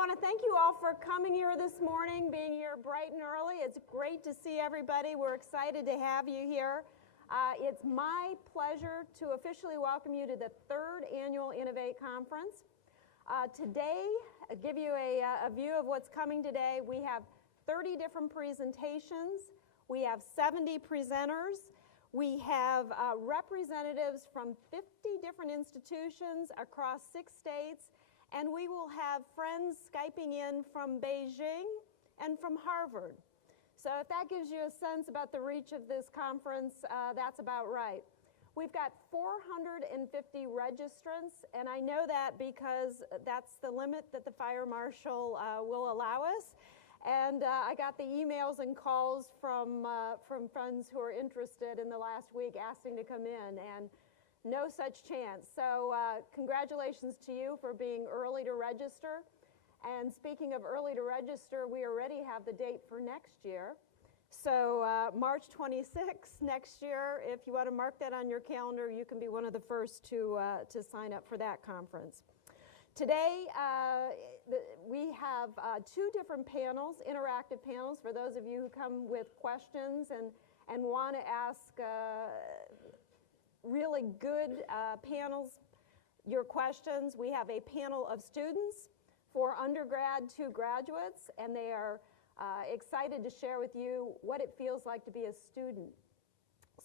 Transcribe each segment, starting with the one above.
want to thank you all for coming here this morning, being here bright and early. It's great to see everybody. We're excited to have you here. It's my pleasure to officially welcome you to the third annual Innovate conference. Today, I'll give you a view of what's coming today. We have 30 different presentations. We have 70 presenters. We have representatives from 50 different institutions across 6 states. And we will have friends Skyping in from Beijing and from Harvard. So if that gives you a sense about the reach of this conference, that's about right. We've got 450 registrants, and I know that because that's the limit that the fire marshal will allow us. And I got the emails and calls from friends who are interested in the last week asking to come in, and no such chance. So congratulations to you for being early to register. And speaking of early to register, we already have the date for next year. So March 26th next year, if you want to mark that on your calendar, you can be one of the first to sign up for that conference. Today, we have 2 different panels, interactive panels, for those of you who come with questions and want to ask really good panels, your questions. We have a panel of students, 4 undergrad, 2 graduates, and they are excited to share with you what it feels like to be a student.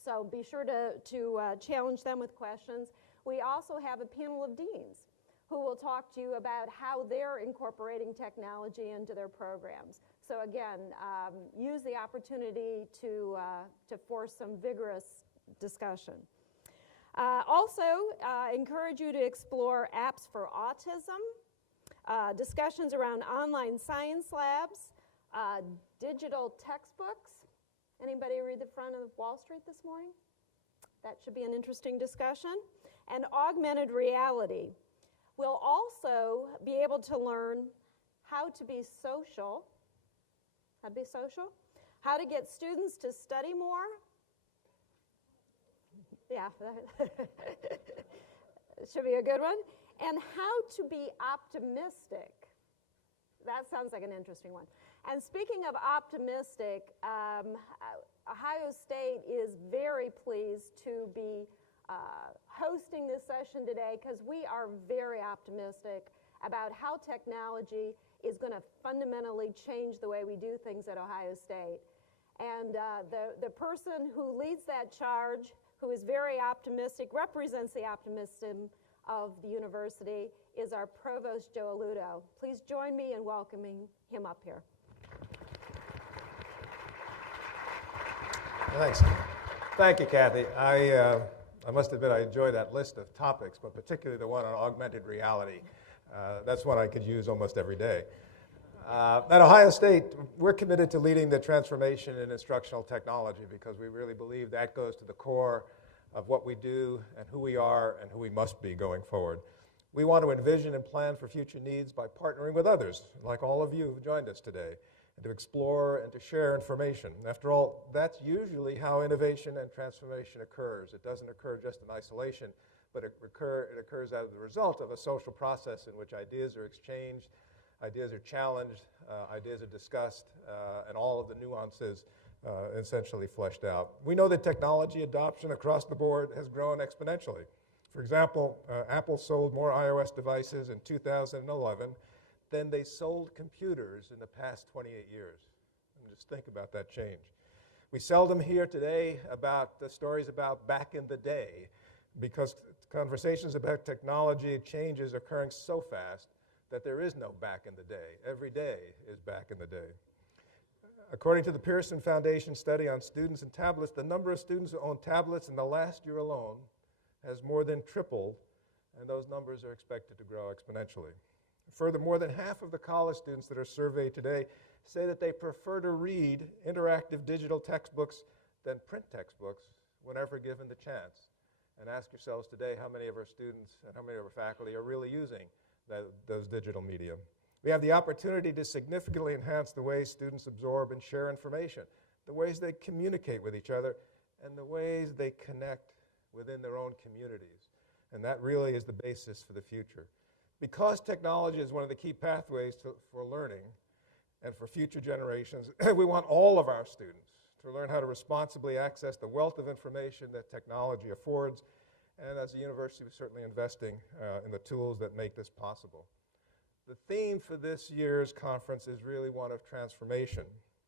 So be sure to challenge them with questions. We also have a panel of deans who will talk to you about how they're incorporating technology into their programs. So again, use the opportunity to force some vigorous discussion. Also, encourage you to explore apps for autism, discussions around online science labs, digital textbooks. Anybody read the front of Wall Street this morning? That should be an interesting discussion. And augmented reality. We'll also be able to learn how to be social, how to get students to study more. Yeah, it should be a good one. And how to be optimistic. That sounds like an interesting one. And speaking of optimistic, Ohio State is very pleased to be hosting this session today because we are very optimistic about how technology is going to fundamentally change the way we do things at Ohio State. And the person who leads that charge, who is very optimistic, represents the optimism of the university, is our Provost, Joe Aludo. Please join me in welcoming him up here. Thanks. Thank you, Kathy. I must admit I enjoy that list of topics, but particularly the one on augmented reality. That's one I could use almost every day. At Ohio State, we're committed to leading the transformation in instructional technology because we really believe that goes to the core of what we do and who we are and who we must be going forward. We want to envision and plan for future needs by partnering with others, like all of you who've joined us today, and to explore and to share information. After all, that's usually how innovation and transformation occurs. It doesn't occur just in isolation, but it occurs as a result of a social process in which ideas are exchanged, ideas are challenged, ideas are discussed, and all of the nuances essentially fleshed out. We know that technology adoption across the board has grown exponentially. For example, Apple sold more iOS devices in 2011 than they sold computers in the past 28 years. And just think about that change. We seldom hear today about the stories about back in the day because conversations about technology changes are occurring so fast that there is no back in the day. Every day is back in the day. According to the Pearson Foundation study on students and tablets, the number of students who own tablets in the last year alone has more than tripled, and those numbers are expected to grow exponentially. Further, more than half of the college students that are surveyed today say that they prefer to read interactive digital textbooks than print textbooks whenever given the chance. And ask yourselves today how many of our students and how many of our faculty are really using those digital media. We have the opportunity to significantly enhance the ways students absorb and share information, the ways they communicate with each other, and the ways they connect within their own communities. And that really is the basis for the future. Because technology is one of the key pathways for learning and for future generations, we want all of our students to learn how to responsibly access the wealth of information that technology affords. And as a university, we're certainly investing in the tools that make this possible. The theme for this year's conference is really one of transformation.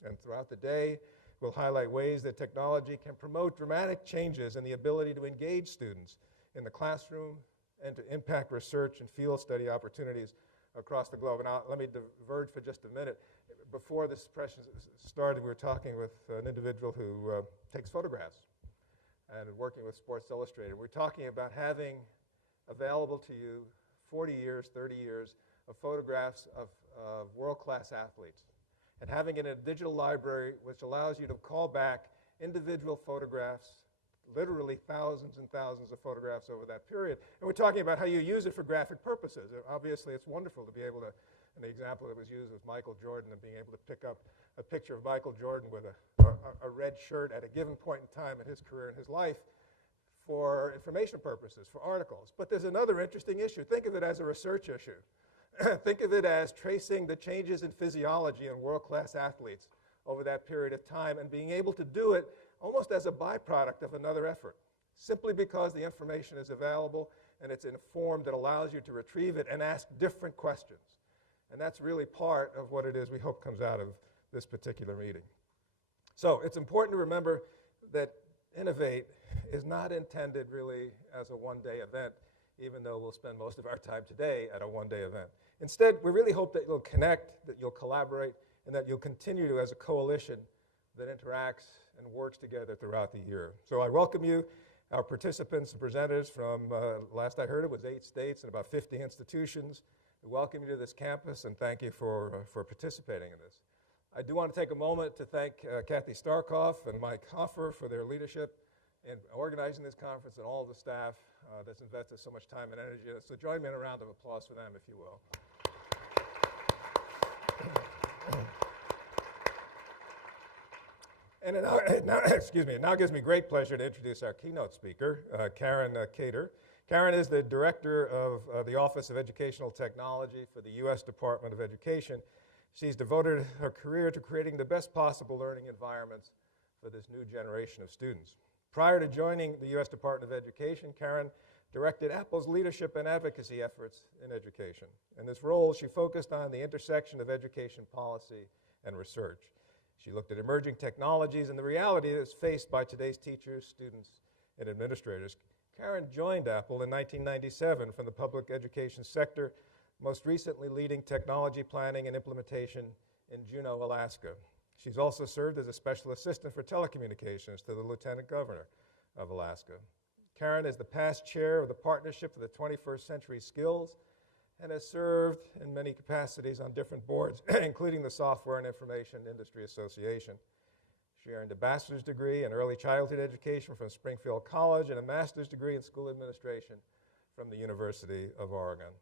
And throughout the day, we'll highlight ways that technology can promote dramatic changes in the ability to engage students in the classroom and to impact research and field study opportunities across the globe. And let me diverge for just a minute. Before this session started, we were talking with an individual who takes photographs and working with Sports Illustrated. We're talking about having available to you 40 years, 30 years of photographs of world-class athletes, and having it in a digital library which allows you to call back individual photographs, literally thousands and thousands of photographs over that period. And we're talking about how you use it for graphic purposes. Obviously, it's wonderful to be able to, and the example that was used was Michael Jordan, and being able to pick up a picture of Michael Jordan with a red shirt at a given point in time in his career and his life for information purposes, for articles. But there's another interesting issue. Think of it as a research issue. Think of it as tracing the changes in physiology in world-class athletes over that period of time and being able to do it almost as a byproduct of another effort, simply because the information is available and it's in a form that allows you to retrieve it and ask different questions. And that's really part of what it is we hope comes out of this particular meeting. So it's important to remember that Innovate is not intended really as a one-day event, even though we'll spend most of our time today at a one-day event. Instead, we really hope that you'll connect, that you'll collaborate, and that you'll continue to as a coalition that interacts and works together throughout the year. So I welcome you, our participants and presenters from, last I heard it was 8 states and about 50 institutions. We welcome you to this campus and thank you for participating in this. I do want to take a moment to thank Kathy Starkoff and Mike Hoffer for their leadership in organizing this conference and all of the staff that's invested so much time and energy. So join me in a round of applause for them, if you will. And it now gives me great pleasure to introduce our keynote speaker, Karen Cator. Karen is the Director of the Office of Educational Technology for the U.S. Department of Education. She's devoted her career to creating the best possible learning environments for this new generation of students. Prior to joining the U.S. Department of Education, Karen directed Apple's leadership and advocacy efforts in education. In this role, she focused on the intersection of education policy and research. She looked at emerging technologies and the reality that's faced by today's teachers, students, and administrators. Karen joined Apple in 1997 from the public education sector, most recently leading technology planning and implementation in Juneau, Alaska. She's also served as a special assistant for telecommunications to the Lieutenant Governor of Alaska. Karen is the past chair of the Partnership for the 21st Century Skills and has served in many capacities on different boards, including the Software and Information Industry Association. She earned a bachelor's degree in early childhood education from Springfield College and a master's degree in school administration from the University of Oregon.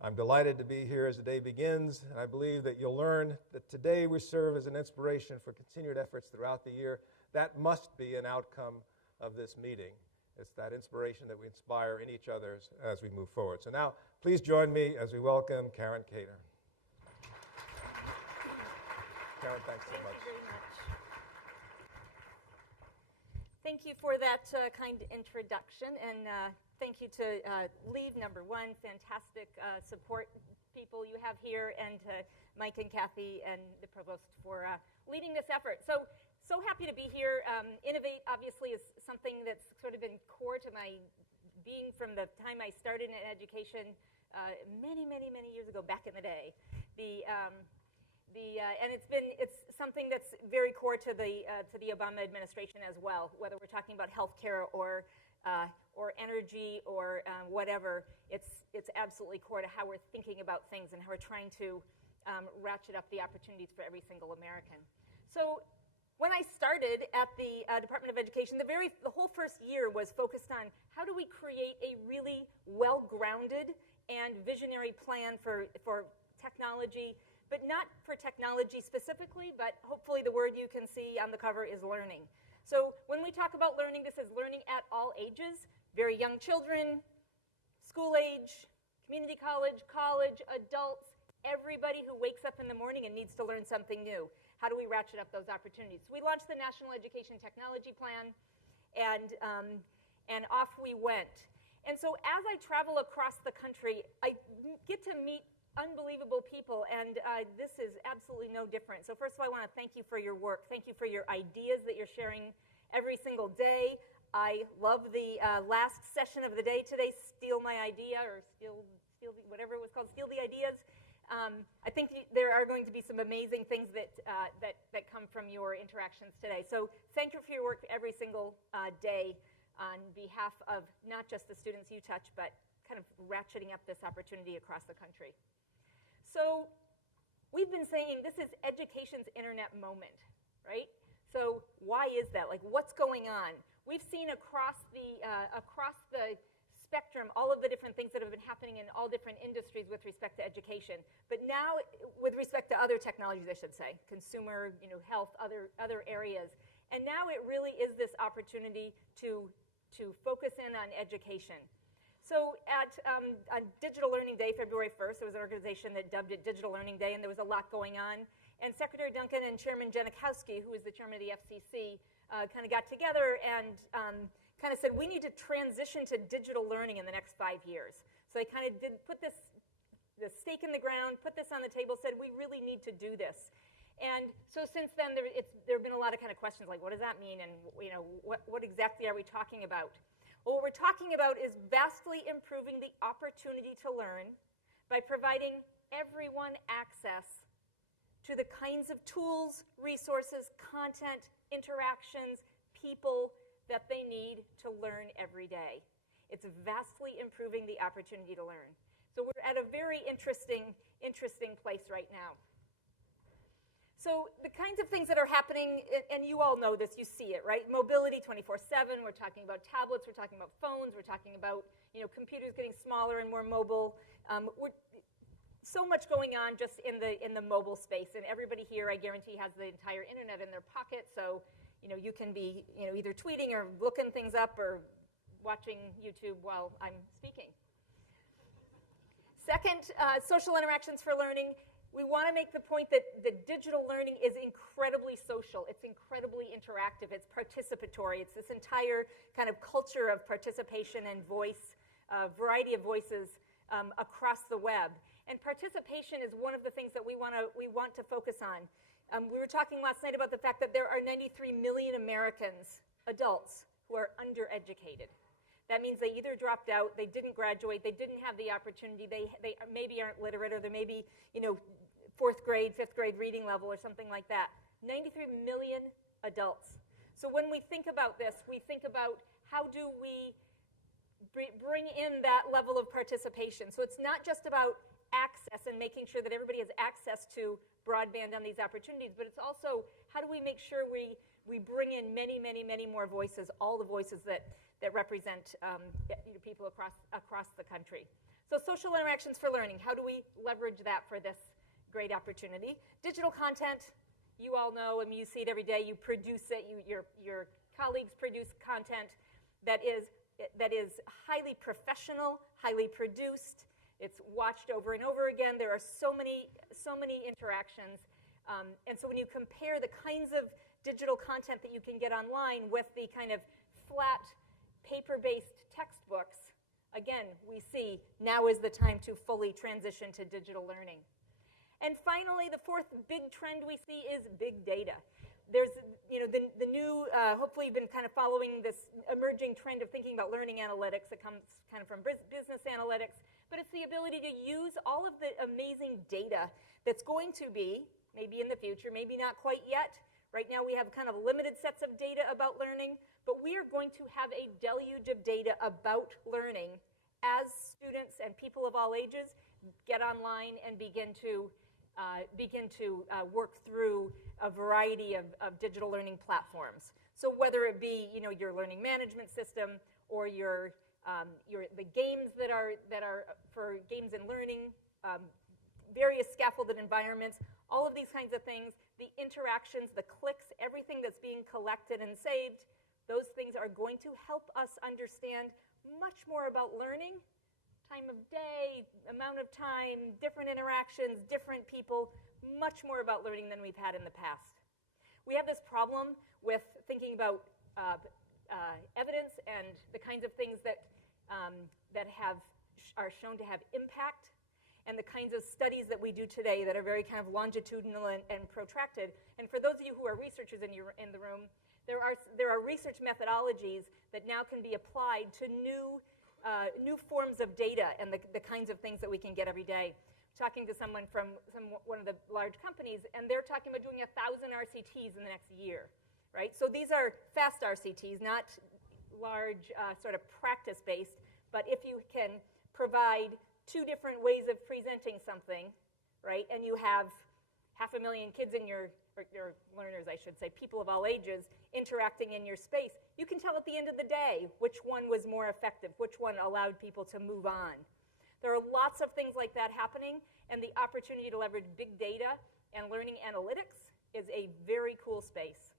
I'm delighted to be here as the day begins, and I believe that you'll learn that today we serve as an inspiration for continued efforts throughout the year. That must be an outcome of this meeting. It's that inspiration that we inspire in each other as we move forward. So now, please join me as we welcome Karen Cator. Karen, thanks so much. Thank you very much. Thank you for that kind introduction, and thank you to lead number one, fantastic support people you have here, and to Mike and Kathy and the provost for leading this effort. So happy to be here. Innovate obviously is something that's sort of been core to my being from the time I started in education many years ago, back in the day. And it's something that's very core to the Obama administration as well. Whether we're talking about healthcare or energy or whatever, it's absolutely core to how we're thinking about things and how we're trying to ratchet up the opportunities for every single American. So when I started at the Department of Education, the whole first year was focused on how do we create a really well-grounded and visionary plan for technology, but not for technology specifically, but hopefully the word you can see on the cover is learning. So when we talk about learning, this is learning at all ages, very young children, school age, community college, college, adults, everybody who wakes up in the morning and needs to learn something new. How do we ratchet up those opportunities? So we launched the National Education Technology Plan, and off we went. And so as I travel across the country, I get to meet unbelievable people, and this is absolutely no different. So first of all, I want to thank you for your work. Thank you for your ideas that you're sharing every single day. I love the last session of the day today, Steal My Idea, or steal whatever it was called, Steal the Ideas. I think there are going to be some amazing things that come from your interactions today. So thank you for your work every single day on behalf of not just the students you touch, but kind of ratcheting up this opportunity across the country. So we've been saying this is education's internet moment, right? So why is that? Like, what's going on? We've seen across the spectrum all of the different things that have been happening in all different industries with respect to education. But now, with respect to other technologies, I should say, consumer, health, other areas. And now it really is this opportunity to focus in on education. So on Digital Learning Day, February 1st, there was an organization that dubbed it Digital Learning Day, and there was a lot going on. And Secretary Duncan and Chairman Janikowski, who is the chairman of the FCC, kind of got together and kind of said, we need to transition to digital learning in the next 5 years. So they kind of put the stake in the ground, put this on the table, said, we really need to do this. And so since then, there have been a lot of kind of questions like, what does that mean? And what exactly are we talking about? Well, what we're talking about is vastly improving the opportunity to learn by providing everyone access to the kinds of tools, resources, content, interactions, people that they need to learn every day. It's vastly improving the opportunity to learn. So we're at a very interesting place right now. So the kinds of things that are happening, and you all know this, you see it, right? Mobility 24/7, we're talking about tablets, we're talking about phones, we're talking about computers getting smaller and more mobile. So much going on just in the mobile space, and everybody here, I guarantee, has the entire internet in their pocket, so you can be either tweeting or looking things up or watching YouTube while I'm speaking. Second, social interactions for learning. We want to make the point that the digital learning is incredibly social. It's incredibly interactive. It's participatory. It's this entire kind of culture of participation and voice, a variety of voices across the web. And participation is one of the things that we want to focus on. We were talking last night about the fact that there are 93 million Americans, adults, who are undereducated. That means they either dropped out, they didn't graduate, they didn't have the opportunity, they maybe aren't literate, or they may be, 4th grade, 5th grade reading level or something like that. 93 million adults. So when we think about this, we think about how do we bring in that level of participation. So it's not just about access and making sure that everybody has access to broadband on these opportunities, but it's also how do we make sure we bring in many, many, many more voices, all the voices that represent people across the country. So social interactions for learning, how do we leverage that for this great opportunity? Digital content, you all know, you see it every day, you produce it, your colleagues produce content that is highly professional, highly produced, it's watched over and over again, there are so many interactions, and so when you compare the kinds of digital content that you can get online with the kind of flat, paper-based textbooks, again, we see now is the time to fully transition to digital learning. And finally, the fourth big trend we see is big data. There's, the new, hopefully you've been kind of following this emerging trend of thinking about learning analytics that comes kind of from business analytics, but it's the ability to use all of the amazing data that's going to be, maybe in the future, maybe not quite yet. Right now we have kind of limited sets of data about learning, but we are going to have a deluge of data about learning as students and people of all ages get online and begin to work through a variety of digital learning platforms. So whether it be your learning management system or the games that are for games and learning, various scaffolded environments, all of these kinds of things, the interactions, the clicks, everything that's being collected and saved, those things are going to help us understand much more about learning, time of day, amount of time, different interactions, different people, much more about learning than we've had in the past. We have this problem with thinking about evidence and the kinds of things that are shown to have impact, and the kinds of studies that we do today that are very kind of longitudinal and protracted. And for those of you who are researchers in the room, there are research methodologies that now can be applied to new forms of data and the kinds of things that we can get every day. Talking to someone from one of the large companies, and they're talking about doing 1,000 RCTs in the next year, right? So these are fast RCTs, not large sort of practice-based, but if you can provide 2 different ways of presenting something, right, and you have 500,000 kids in your learners, I should say, people of all ages, interacting in your space, you can tell at the end of the day which one was more effective, which one allowed people to move on. There are lots of things like that happening, and the opportunity to leverage big data and learning analytics is a very cool space.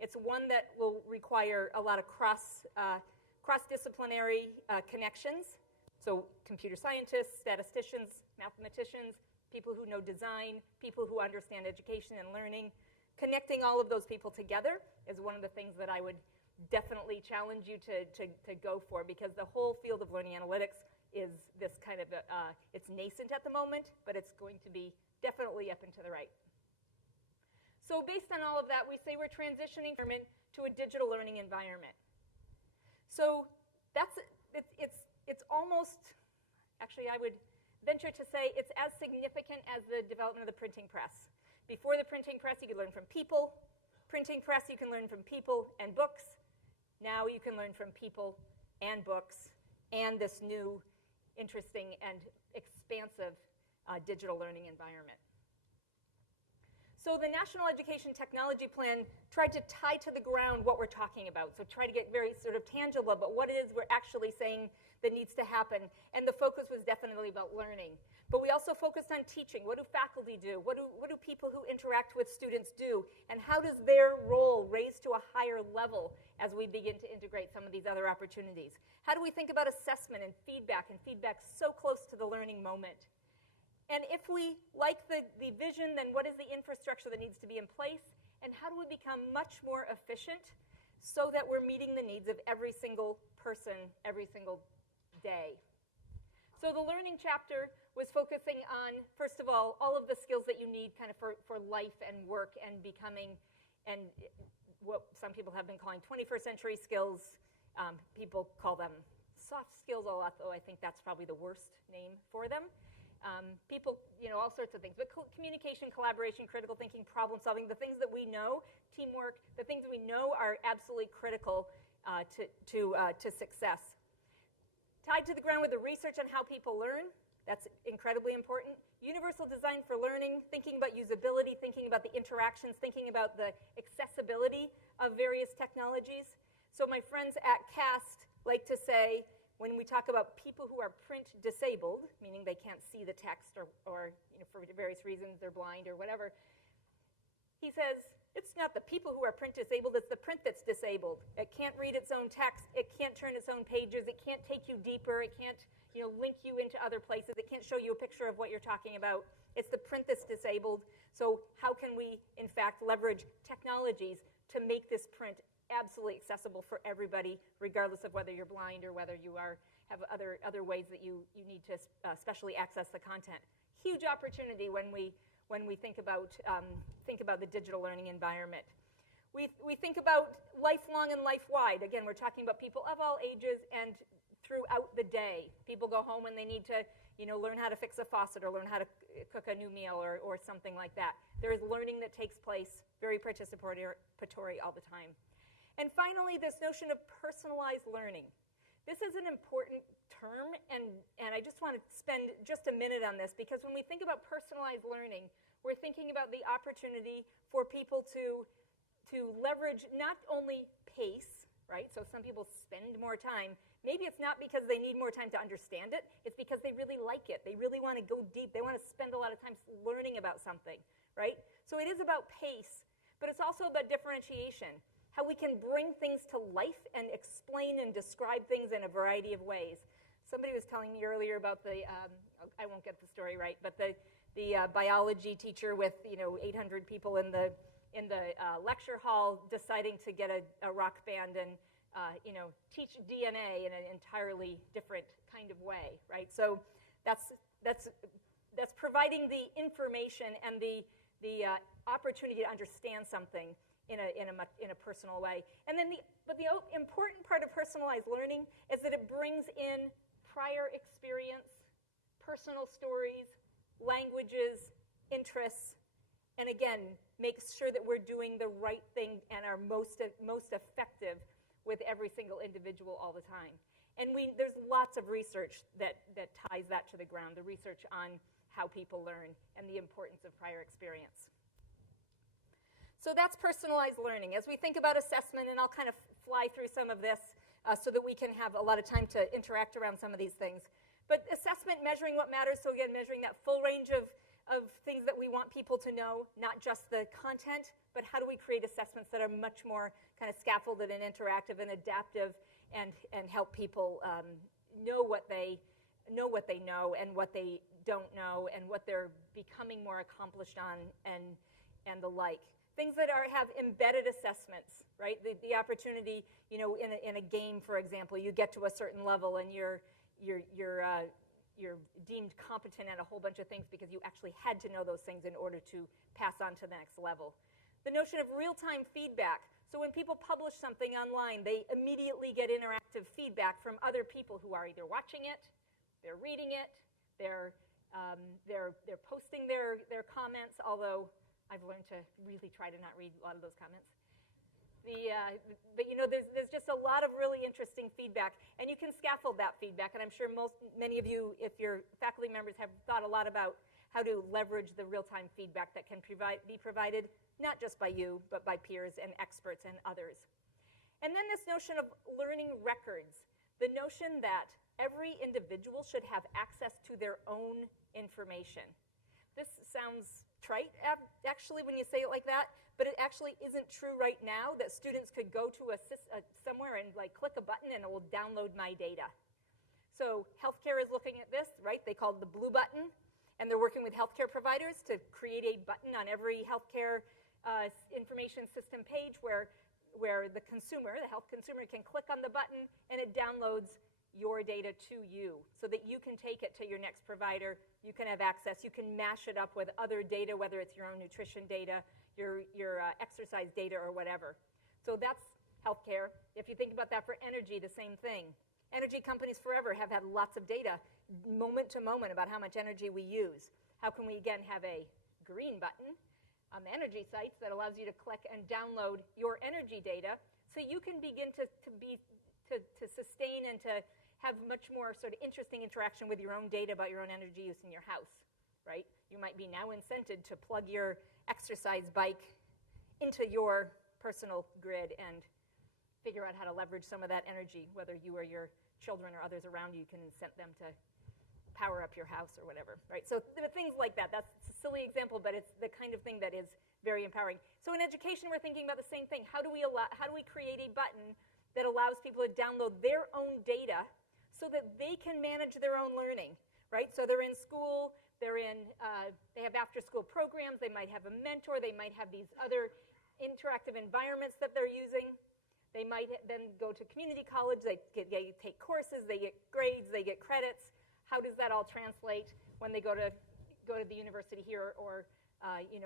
It's one that will require a lot of cross-disciplinary connections. So computer scientists, statisticians, mathematicians, people who know design, people who understand education and learning. Connecting all of those people together is one of the things that I would definitely challenge you to go for, because the whole field of learning analytics is this kind of, it's nascent at the moment, but it's going to be definitely up and to the right. So based on all of that, we say we're transitioning to a digital learning environment. So it's almost, actually I would venture to say it's as significant as the development of the printing press. Before the printing press, you could learn from people. Printing press, you can learn from people and books. Now you can learn from people and books and this new, interesting, and expansive digital learning environment. So the National Education Technology Plan tried to tie to the ground what we're talking about. So try to get very sort of tangible about what it is we're actually saying that needs to happen. And the focus was definitely about learning. But we also focused on teaching. What do faculty do? What do people who interact with students do? And how does their role raise to a higher level as we begin to integrate some of these other opportunities? How do we think about assessment and feedback so close to the learning moment? And if we like the vision, then what is the infrastructure that needs to be in place? And how do we become much more efficient so that we're meeting the needs of every single person every single day? So the learning chapter was focusing on, first of all of the skills that you need kind of for life and work and becoming, and what some people have been calling 21st century skills. People call them soft skills a lot, though I think that's probably the worst name for them. People, all sorts of things. But communication, collaboration, critical thinking, problem solving, the things that we know, teamwork, the things we know are absolutely critical to success. Tied to the ground with the research on how people learn, that's incredibly important. Universal design for learning, thinking about usability, thinking about the interactions, thinking about the accessibility of various technologies. So my friends at CAST like to say, when we talk about people who are print disabled, meaning they can't see the text or for various reasons they're blind or whatever, he says, it's not the people who are print disabled, it's the print that's disabled. It can't read its own text, it can't turn its own pages, it can't take you deeper, it can't link you into other places, it can't show you a picture of what you're talking about. It's the print that's disabled. So how can we, in fact, leverage technologies to make this print absolutely accessible for everybody, regardless of whether you're blind or whether you have other ways that you need to specially access the content. Huge opportunity when we think about the digital learning environment. We think about lifelong and life-wide. Again, we're talking about people of all ages and throughout the day. People go home and they need to learn how to fix a faucet or learn how to cook a new meal or something like that. There is learning that takes place, very participatory all the time. And finally, this notion of personalized learning. This is an important term, and I just want to spend just a minute on this, because when we think about personalized learning, we're thinking about the opportunity for people to leverage not only pace, right? So some people spend more time. Maybe it's not because they need more time to understand it. It's because they really like it. They really want to go deep. They want to spend a lot of time learning about something, right? So it is about pace, but it's also about differentiation. How we can bring things to life and explain and describe things in a variety of ways. Somebody was telling me earlier about the, I won't get the story right, but the biology teacher with 800 people in the lecture hall deciding to get a rock band and teach DNA in an entirely different kind of way, right? So that's providing the information and the opportunity to understand something in a personal way. And then but the important part of personalized learning is that it brings in prior experience, personal stories, languages, interests, and again, makes sure that we're doing the right thing and are most effective with every single individual all the time. And there's lots of research that ties that to the ground, the research on how people learn and the importance of prior experience. So that's personalized learning. As we think about assessment, and I'll kind of fly through some of this so that we can have a lot of time to interact around some of these things. But assessment, measuring what matters, so again, measuring that full range of things that we want people to know, not just the content, but how do we create assessments that are much more kind of scaffolded and interactive and adaptive and help people know what they know and what they don't know and what they're becoming more accomplished on and the like. Things that have embedded assessments, right? The opportunity, in a game, for example, you get to a certain level and you're deemed competent at a whole bunch of things because you actually had to know those things in order to pass on to the next level. The notion of real-time feedback. So when people publish something online, they immediately get interactive feedback from other people who are either watching it, they're reading it, they're posting their comments, although I've learned to really try to not read a lot of those comments. But there's just a lot of really interesting feedback, and you can scaffold that feedback. And I'm sure many of you, if you're faculty members, have thought a lot about how to leverage the real-time feedback that can be provided not just by you, but by peers and experts and others. And then this notion of learning records, the notion that every individual should have access to their own information. This sounds trite, actually, when you say it like that, but it actually isn't true right now that students could go to somewhere and click a button and it will download my data. So healthcare is looking at this, right? They call it the blue button, and they're working with healthcare providers to create a button on every healthcare information system page where the health consumer can click on the button and it downloads your data to you so that you can take it to your next provider. You can have access. You can mash it up with other data, whether it's your own nutrition data, your exercise data, or whatever. So that's healthcare. If you think about that for energy, the same thing. Energy companies forever have had lots of data, moment to moment, about how much energy we use. How can we, again, have a green button on the energy sites that allows you to click and download your energy data so you can begin to sustain and to have much more sort of interesting interaction with your own data about your own energy use in your house, right? You might be now incented to plug your exercise bike into your personal grid and figure out how to leverage some of that energy, whether you or your children or others around you can incent them to power up your house or whatever, right? So things like that. That's a silly example, but it's the kind of thing that is very empowering. So in education, we're thinking about the same thing. How do we create a button that allows people to download their own data so that they can manage their own learning, right? So they're in school, they have after-school programs, they might have a mentor, they might have these other interactive environments that they're using. They might then go to community college, they take courses, they get grades, they get credits. How does that all translate when they go to the university here or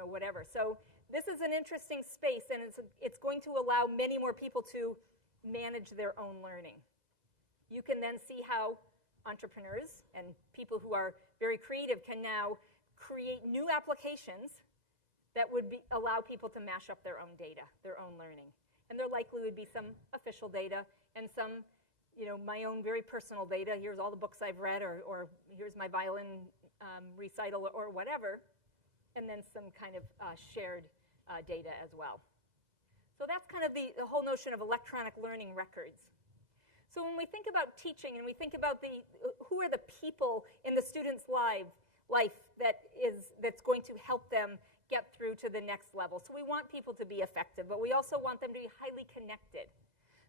whatever? So this is an interesting space, and it's going to allow many more people to manage their own learning. You can then see how entrepreneurs and people who are very creative can now create new applications that would allow people to mash up their own data, their own learning. And there likely would be some official data and some, my own very personal data. Here's all the books I've read, or here's my violin recital or whatever, and then some kind of shared data as well. So that's kind of the whole notion of electronic learning records. So when we think about teaching and we think about who are the people in the student's life that's going to help them get through to the next level. So we want people to be effective, but we also want them to be highly connected.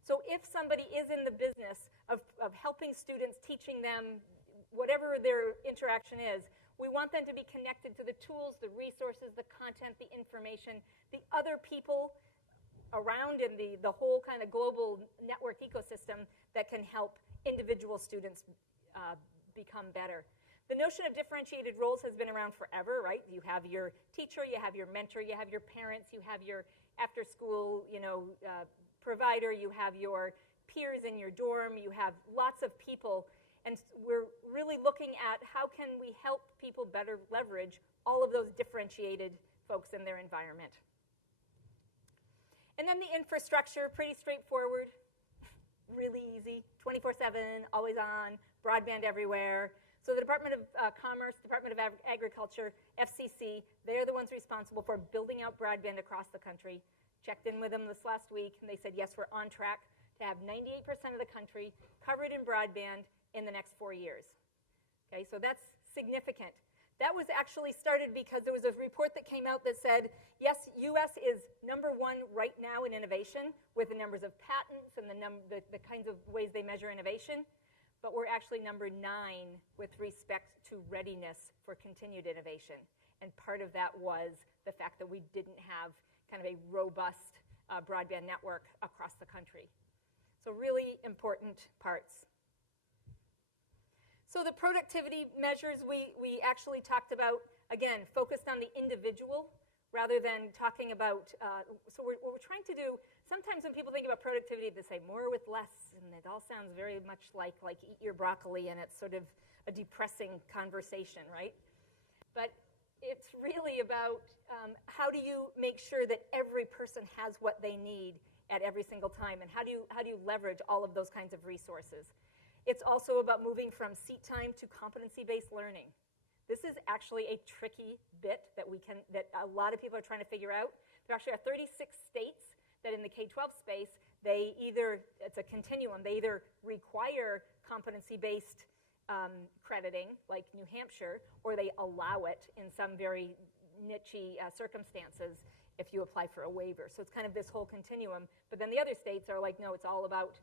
So if somebody is in the business of helping students, teaching them whatever their interaction is, we want them to be connected to the tools, the resources, the content, the information, the other people around in the whole kind of global network ecosystem that can help individual students become better. The notion of differentiated roles has been around forever, right? You have your teacher, you have your mentor, you have your parents, you have your after-school, provider, you have your peers in your dorm, you have lots of people. And we're really looking at how can we help people better leverage all of those differentiated folks in their environment. And then the infrastructure, pretty straightforward, really easy, 24/7, always on, broadband everywhere. So the Department of Commerce, Department of Agriculture, FCC, they're the ones responsible for building out broadband across the country. Checked in with them this last week, and they said, yes, we're on track to have 98% of the country covered in broadband in the next 4 years. Okay, so that's significant. That was actually started because there was a report that came out that said, yes, US is #1 right now in innovation with the numbers of patents and the kinds of ways they measure innovation, but we're actually #9 with respect to readiness for continued innovation. And part of that was the fact that we didn't have kind of a robust broadband network across the country. So really important parts. So the productivity measures we actually talked about, again, focused on the individual rather than talking about, so what we're trying to do, sometimes when people think about productivity, they say more with less, and it all sounds very much like eat your broccoli, and it's sort of a depressing conversation, right? But it's really about how do you make sure that every person has what they need at every single time, and how do you leverage all of those kinds of resources? It's also about moving from seat time to competency-based learning. This is actually a tricky bit that a lot of people are trying to figure out. There actually are 36 states that in the K-12 space, it's a continuum, they either require competency-based crediting, like New Hampshire, or they allow it in some very niche-y circumstances if you apply for a waiver. So it's kind of this whole continuum. But then the other states are like, no, it's all about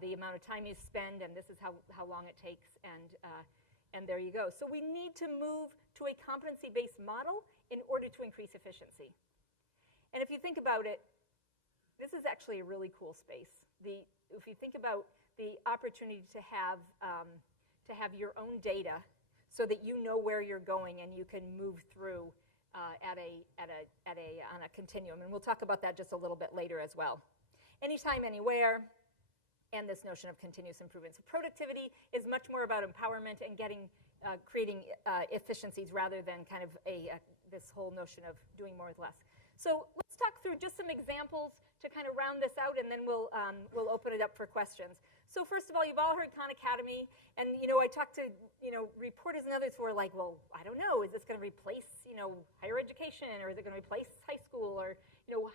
the amount of time you spend, and this is how long it takes, and there you go. So we need to move to a competency-based model in order to increase efficiency. And if you think about it, this is actually a really cool space. If you think about the opportunity to have your own data so that you know where you're going and you can move through on a continuum. And we'll talk about that just a little bit later as well. Anytime, anywhere, and this notion of continuous improvement. So productivity is much more about empowerment and creating efficiencies rather than kind of this whole notion of doing more with less. So let's talk through just some examples to kind of round this out, and then we'll open it up for questions. So first of all, you've all heard Khan Academy, and I talked to reporters and others who are like, well, I don't know, is this going to replace higher education, or is it going to replace high school, or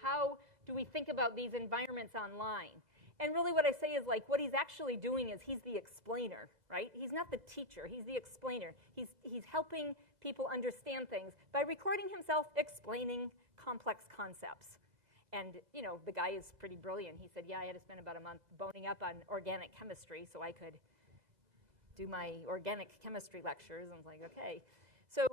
how do we think about these environments online? And really what I say is what he's actually doing is he's the explainer, right? He's not the teacher, he's the explainer. He's helping people understand things by recording himself explaining complex concepts. And, the guy is pretty brilliant. He said, yeah, I had to spend about a month boning up on organic chemistry so I could do my organic chemistry lectures. And I was like, okay. So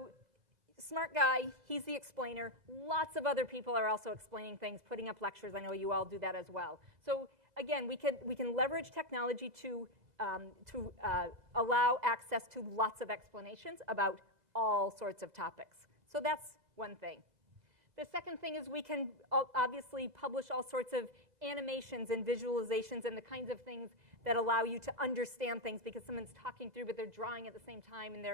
smart guy, he's the explainer. Lots of other people are also explaining things, putting up lectures. I know you all do that as well. So again, we can leverage technology to allow access to lots of explanations about all sorts of topics. So that's one thing. The second thing is we can obviously publish all sorts of animations and visualizations and the kinds of things that allow you to understand things because someone's talking through but they're drawing at the same time, and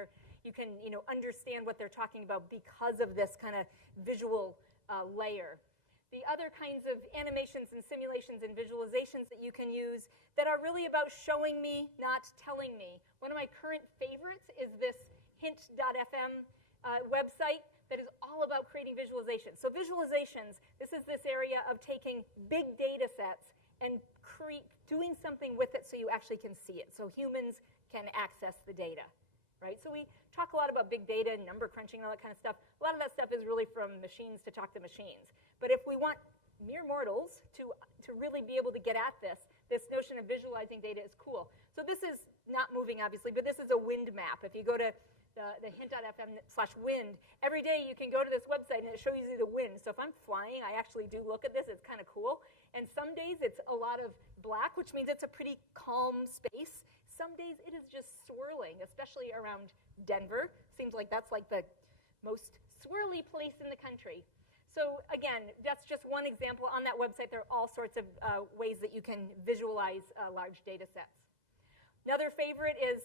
you can understand what they're talking about because of this kind of visual layer. The other kinds of animations and simulations and visualizations that you can use that are really about showing me, not telling me. One of my current favorites is this hint.fm website that is all about creating visualizations. So visualizations, this is this area of taking big data sets and doing something with it so you actually can see it, so humans can access the data, right? So we talk a lot about big data and number crunching and all that kind of stuff. A lot of that stuff is really from machines to talk to machines. But if we want mere mortals to really be able to get at this, this notion of visualizing data is cool. So this is not moving, obviously, but this is a wind map. If you go to the hint.fm/wind, every day you can go to this website and it shows you the wind. So if I'm flying, I actually do look at this. It's kind of cool. And some days it's a lot of black, which means it's a pretty calm space. Some days it is just swirling, especially around Denver. Seems like that's like the most swirly place in the country. So again, that's just one example. On that website, there are all sorts of ways that you can visualize large data sets. Another favorite is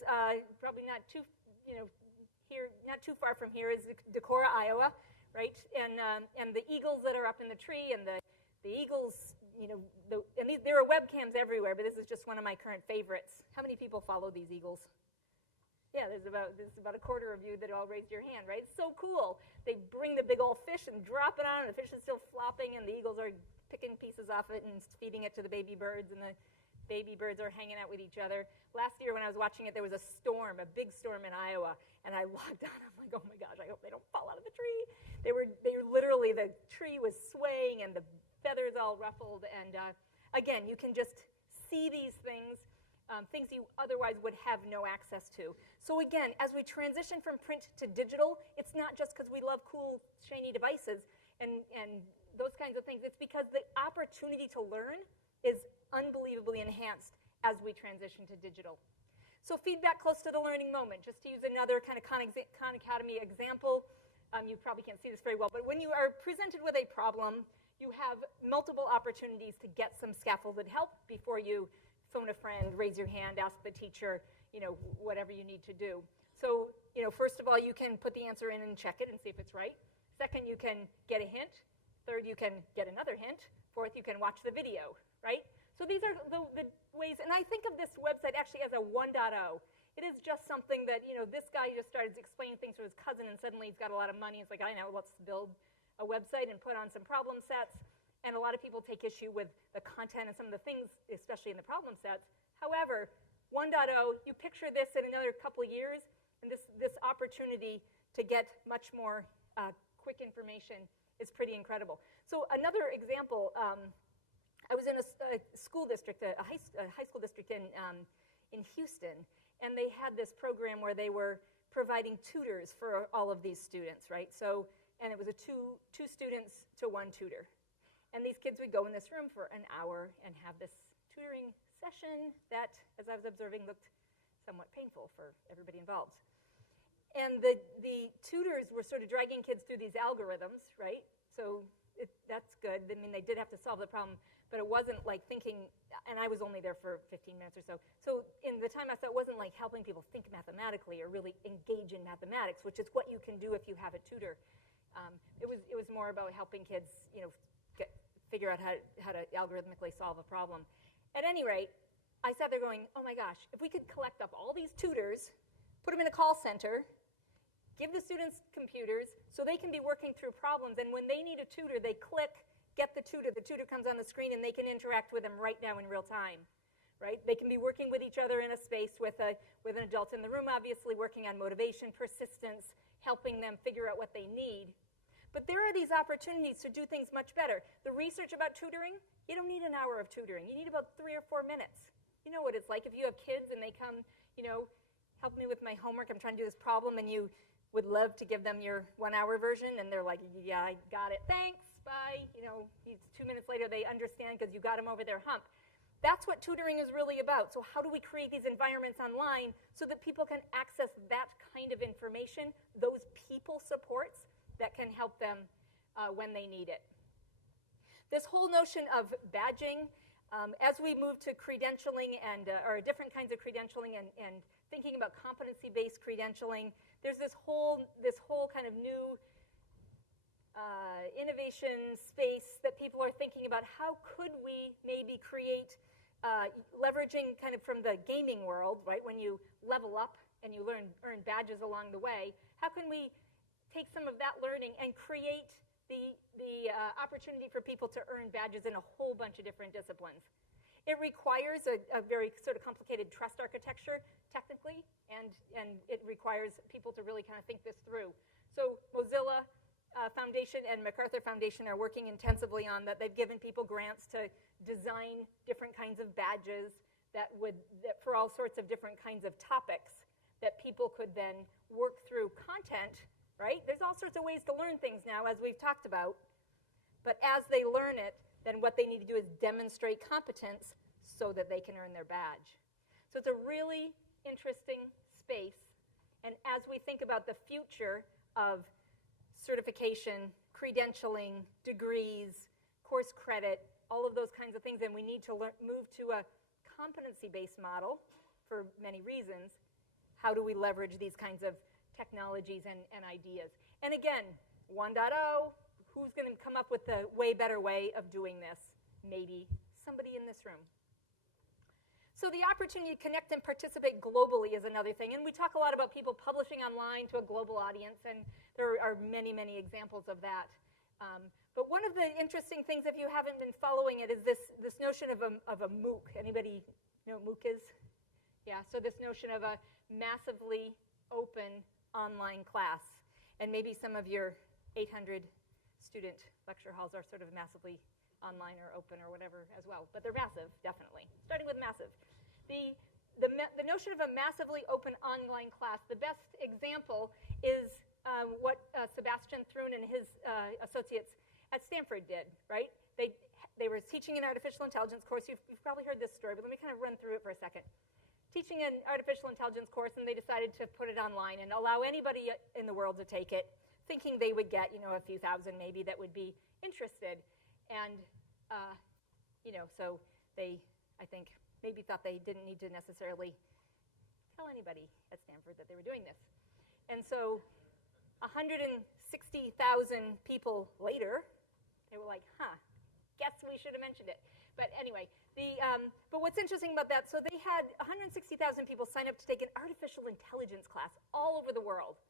probably not too, here, not too far from here is Decorah, Iowa, right? And the eagles that are up in the tree, and the eagles, and there are webcams everywhere, but this is just one of my current favorites. How many people follow these eagles? Yeah, there's about a quarter of you that all raised your hand, right? It's so cool. They bring the big old fish and drop it on, and the fish is still flopping, and the eagles are picking pieces off it and feeding it to the baby birds, and the baby birds are hanging out with each other. Last year when I was watching it, there was a storm, a big storm in Iowa, and I logged on. I'm like, oh my gosh, I hope they don't fall out of the tree. They were literally, the tree was swaying and the feathers all ruffled. And again, you can just see these things, things you otherwise would have no access to. So again, as we transition from print to digital, it's not just because we love cool, shiny devices and those kinds of things. It's because the opportunity to learn is unbelievably enhanced as we transition to digital. So feedback close to the learning moment, just to use another kind of Khan Academy example. You probably can't see this very well, but when you are presented with a problem, you have multiple opportunities to get some scaffolded help before you phone a friend, raise your hand, ask the teacher, whatever you need to do. So, first of all, you can put the answer in and check it and see if it's right. Second, you can get a hint. Third, you can get another hint. Fourth, you can watch the video, right? So these are the ways, and I think of this website actually as a 1.0. It is just something that, this guy just started explaining things to his cousin, and suddenly he's got a lot of money. It's like, I know, let's build a website and put on some problem sets. And a lot of people take issue with the content and some of the things, especially in the problem sets. However, 1.0, you picture this in another couple of years, and this opportunity to get much more quick information is pretty incredible. So another example, I was in a school district, a high school district in Houston, and they had this program where they were providing tutors for all of these students, right? So, and it was a two students to one tutor. And these kids would go in this room for an hour and have this tutoring session that, as I was observing, looked somewhat painful for everybody involved. And the tutors were sort of dragging kids through these algorithms, right? So that's good. I mean, they did have to solve the problem, but it wasn't like thinking, and I was only there for 15 minutes or so. So in the time I saw, it wasn't like helping people think mathematically or really engage in mathematics, which is what you can do if you have a tutor. It was more about helping kids, figure out how to algorithmically solve a problem. At any rate, I sat there going, oh my gosh, if we could collect up all these tutors, put them in a call center, give the students computers so they can be working through problems, and when they need a tutor, they click, get the tutor comes on the screen, and they can interact with them right now in real time, right? They can be working with each other in a space with an adult in the room, obviously, working on motivation, persistence, helping them figure out what they need. But there are these opportunities to do things much better. The research about tutoring, you don't need an hour of tutoring. You need about 3 or 4 minutes. You know what it's like if you have kids and they come, help me with my homework, I'm trying to do this problem, and you would love to give them your 1-hour version, and they're like, yeah, I got it, thanks, bye. 2 minutes later they understand because you got them over their hump. That's what tutoring is really about. So how do we create these environments online so that people can access that kind of information, those people supports that can help them when they need it. This whole notion of badging, as we move to credentialing or different kinds of credentialing and thinking about competency-based credentialing, there's this whole kind of new innovation space that people are thinking about. How could we maybe create, leveraging kind of from the gaming world, right? When you level up and you earn badges along the way, how can we take some of that learning and create the opportunity for people to earn badges in a whole bunch of different disciplines? It requires a very sort of complicated trust architecture, technically, and it requires people to really kind of think this through. So Mozilla, Foundation and MacArthur Foundation are working intensively on that. They've given people grants to design different kinds of badges that for all sorts of different kinds of topics that people could then work through content, right? There's all sorts of ways to learn things now, as we've talked about. But as they learn it, then what they need to do is demonstrate competence so that they can earn their badge. So it's a really interesting space. And as we think about the future of certification, credentialing, degrees, course credit, all of those kinds of things, and we need to move to a competency-based model for many reasons. How do we leverage these kinds of technologies and ideas? And again, 1.0, who's going to come up with the way better way of doing this? Maybe somebody in this room. So the opportunity to connect and participate globally is another thing. And we talk a lot about people publishing online to a global audience, and there are many, many examples of that. But one of the interesting things, if you haven't been following it, is this notion of a MOOC. Anybody know what MOOC is? Yeah, so this notion of a massively open online class. And maybe some of your 800 student lecture halls are sort of massively online or open or whatever as well. But they're massive, definitely. Starting with massive. The notion of a massively open online class, the best example is what Sebastian Thrun and his associates at Stanford did, right? They were teaching an artificial intelligence course. You've probably heard this story, but let me kind of run through it for a second. Teaching an artificial intelligence course, and they decided to put it online and allow anybody in the world to take it, thinking they would get, a few thousand maybe that would be interested. And, so they, I think, maybe thought they didn't need to necessarily tell anybody at Stanford that they were doing this. And so 160,000 people later, they were like, guess we should have mentioned it. But anyway, but what's interesting about that, so they had 160,000 people sign up to take an artificial intelligence class all over the world.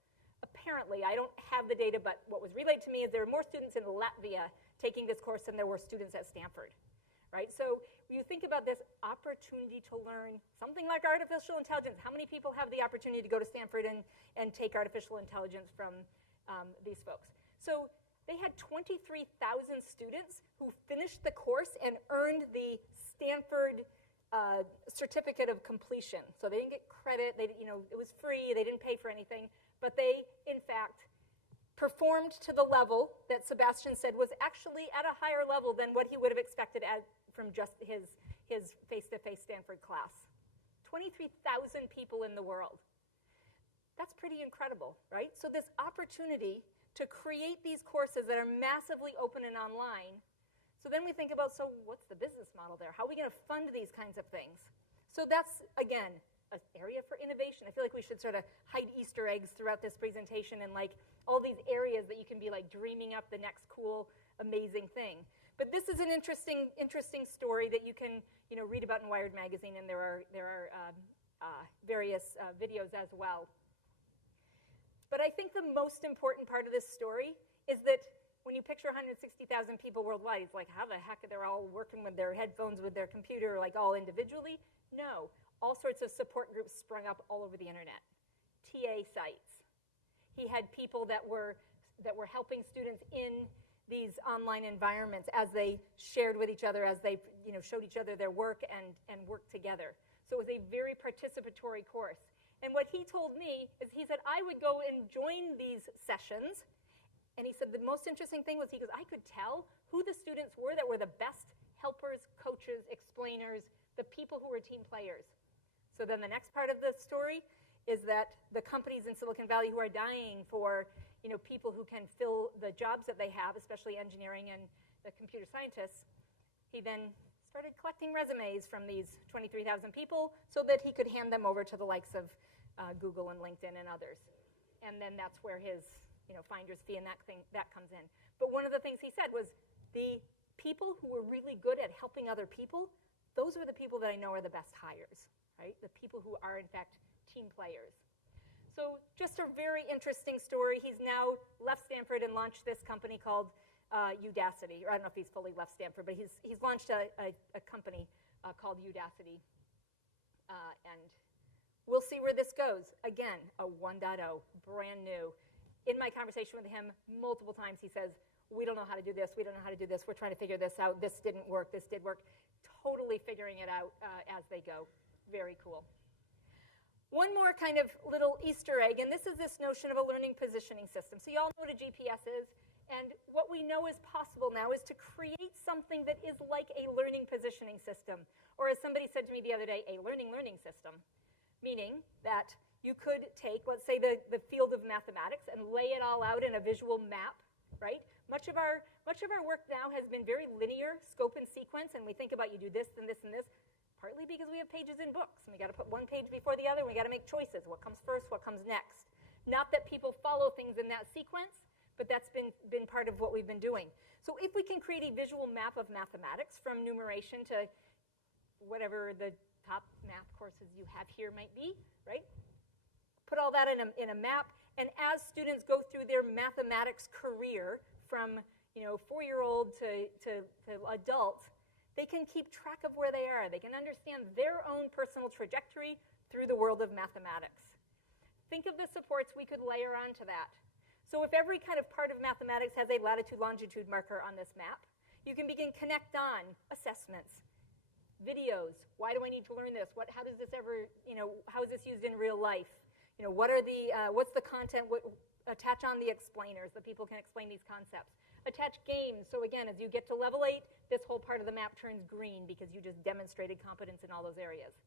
Apparently, I don't have the data, but what was relayed to me is there were more students in Latvia taking this course than there were students at Stanford, right? So when you think about this opportunity to learn something like artificial intelligence, how many people have the opportunity to go to Stanford and take artificial intelligence from these folks? So they had 23,000 students who finished the course and earned the Stanford certificate of completion. So they didn't get credit, it was free, they didn't pay for anything, but they, in fact, performed to the level that Sebastian said was actually at a higher level than what he would have expected from just his face-to-face Stanford class. 23,000 people in the world. That's pretty incredible, right? So this opportunity to create these courses that are massively open and online. So then we think about, so what's the business model there? How are we going to fund these kinds of things? So that's, again, an area for innovation. I feel like we should sort of hide Easter eggs throughout this presentation and like all these areas that you can be like dreaming up the next cool, amazing thing. But this is an interesting story that you can read about in Wired magazine, and there are various videos as well. But I think the most important part of this story is that when you picture 160,000 people worldwide, it's like, how the heck are they all working with their headphones, with their computer, like all individually? No. All sorts of support groups sprung up all over the internet. TA sites. He had people that were helping students in these online environments as they shared with each other, as they showed each other their work and worked together. So it was a very participatory course. And what he told me is he said, I would go and join these sessions. And he said the most interesting thing was he goes, I could tell who the students were that were the best helpers, coaches, explainers, the people who were team players. So then the next part of the story is that the companies in Silicon Valley who are dying for people who can fill the jobs that they have, especially engineering and the computer scientists, he then started collecting resumes from these 23,000 people so that he could hand them over to the likes of Google and LinkedIn and others. And then that's where his finder's fee and that comes in. But one of the things he said was the people who were really good at helping other people, those are the people that I know are the best hires, right? The people who are, in fact, team players. So just a very interesting story. He's now left Stanford and launched this company called Udacity. Or I don't know if he's fully left Stanford, but he's launched a company called Udacity. And we'll see where this goes. Again, a 1.0, brand new. in my conversation with him multiple times, he says, we don't know how to do this, we don't know how to do this, we're trying to figure this out, this didn't work, this did work. Totally figuring it out as they go. Very cool. One more kind of little Easter egg, and this is this notion of a learning positioning system. So you all know what a GPS is, and what we know is possible now is to create something that is like a learning positioning system, or as somebody said to me the other day, a learning system, meaning that you could take, let's say, the field of mathematics and lay it all out in a visual map, right? Much of our work now has been very linear, scope and sequence, and we think about you do this and this and this, partly because we have pages in books, and we got to put one page before the other, and we got to make choices. What comes first, what comes next? Not that people follow things in that sequence, but that's been part of what we've been doing. So if we can create a visual map of mathematics from numeration to whatever the top math courses you have here might be, right? Put all that in a map, and as students go through their mathematics career from 4-year-old to adult, they can keep track of where they are. They can understand their own personal trajectory through the world of mathematics. Think of the supports we could layer onto that. So if every kind of part of mathematics has a latitude-longitude marker on this map, you can begin connect on assessments, videos. Why do I need to learn this? How does this ever, how is this used in real life? What's the content? Attach on the explainers, that people can explain these concepts. Attach games. So again, as you get to level 8, this whole part of the map turns green because you just demonstrated competence in all those areas.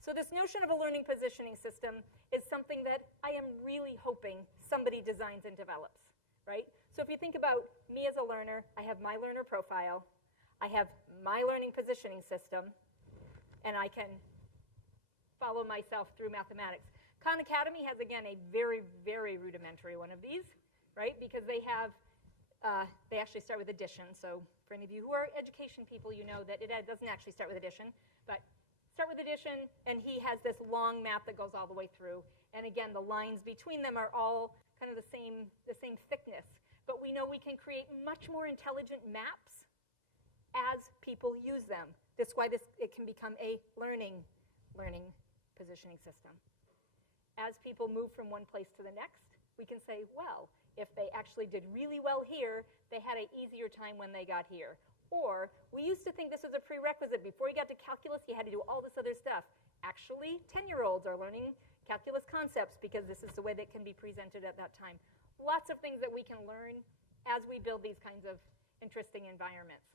So this notion of a learning positioning system is something that I am really hoping somebody designs and develops, right? So if you think about me as a learner, I have my learner profile, I have my learning positioning system, and I can follow myself through mathematics. Khan Academy has, again, a very, very rudimentary one of these, right? Because they actually start with addition. So for any of you who are education people, you know that it doesn't actually start with addition, but start with addition, and he has this long map that goes all the way through. And again, the lines between them are all kind of the same thickness. But we know we can create much more intelligent maps as people use them. That's why it can become a learning positioning system. As people move from one place to the next, we can say, well, if they actually did really well here, they had an easier time when they got here. Or we used to think this was a prerequisite. Before you got to calculus, you had to do all this other stuff. Actually, 10-year-olds are learning calculus concepts because this is the way that can be presented at that time. Lots of things that we can learn as we build these kinds of interesting environments.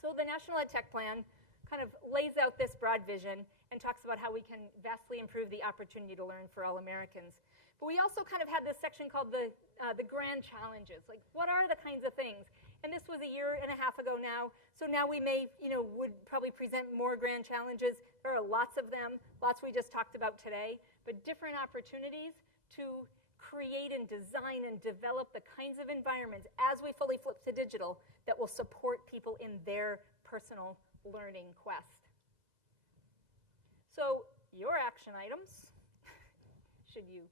So the National Ed Tech Plan kind of lays out this broad vision and talks about how we can vastly improve the opportunity to learn for all Americans. But we also kind of had this section called the grand challenges. Like, what are the kinds of things? And this was a year and a half ago now, so now we may, would probably present more grand challenges. There are lots of them, lots we just talked about today, but different opportunities to create and design and develop the kinds of environments as we fully flip to digital that will support people in their personal learning quest. So your action items, should you,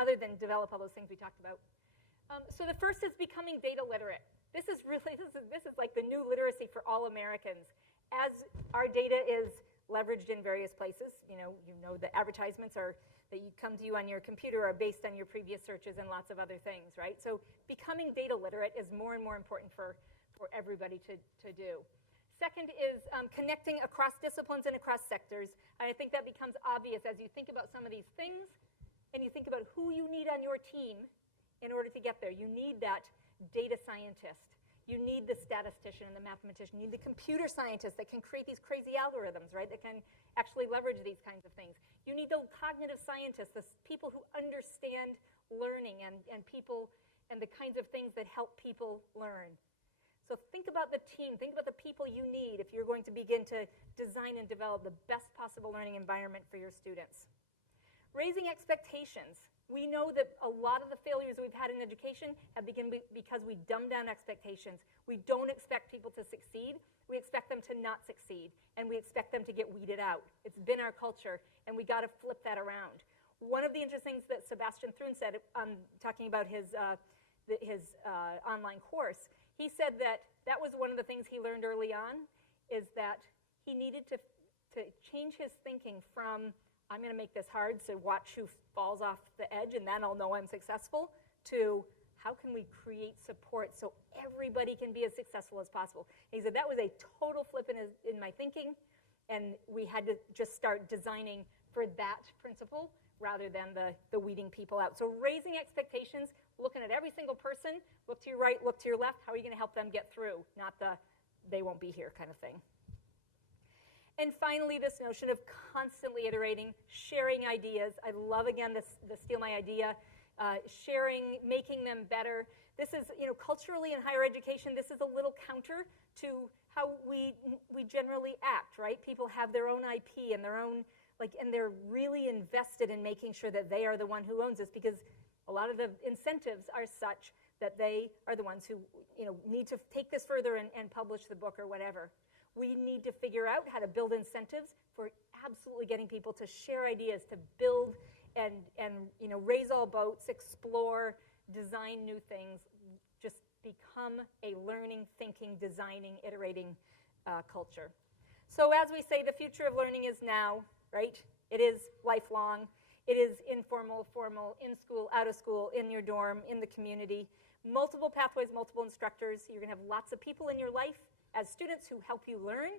other than develop all those things we talked about. So the first is becoming data literate. This is like the new literacy for all Americans. As our data is leveraged in various places, you know the advertisements that you come to you on your computer are based on your previous searches and lots of other things, right? So becoming data literate is more and more important for everybody to do. Second is connecting across disciplines and across sectors. And I think that becomes obvious as you think about some of these things and you think about who you need on your team in order to get there. You need that data scientist. You need the statistician and the mathematician. You need the computer scientist that can create these crazy algorithms, right, that can actually leverage these kinds of things. You need the cognitive scientists, the people who understand learning and people and the kinds of things that help people learn. So think about the team. Think about the people you need if you're going to begin to design and develop the best possible learning environment for your students. Raising expectations. We know that a lot of the failures we've had in education have begun because we dumb down expectations. We don't expect people to succeed. We expect them to not succeed, and we expect them to get weeded out. It's been our culture, and we got to flip that around. One of the interesting things that Sebastian Thrun said, talking about his online course, he said that was one of the things he learned early on, is that he needed to change his thinking from I'm going to make this hard, so watch who falls off the edge, and then I'll know I'm successful, to how can we create support so everybody can be as successful as possible. And he said that was a total flip in my thinking, and we had to just start designing for that principle rather than the weeding people out. So raising expectations, looking at every single person, look to your right, look to your left, how are you going to help them get through, not the they won't be here kind of thing. And finally, this notion of constantly iterating, sharing ideas. I love, again, the steal my idea, sharing, making them better. This is, culturally in higher education, this is a little counter to how we generally act, right? People have their own IP and their own, and they're really invested in making sure that they are the one who owns this, because a lot of the incentives are such that they are the ones who, need to take this further and publish the book or whatever. We need to figure out how to build incentives for absolutely getting people to share ideas, to build and raise all boats, explore, design new things, just become a learning, thinking, designing, iterating culture. So as we say, the future of learning is now, right? It is lifelong. It is informal, formal, in school, out of school, in your dorm, in the community. Multiple pathways, multiple instructors. You're going to have lots of people in your life as students who help you learn,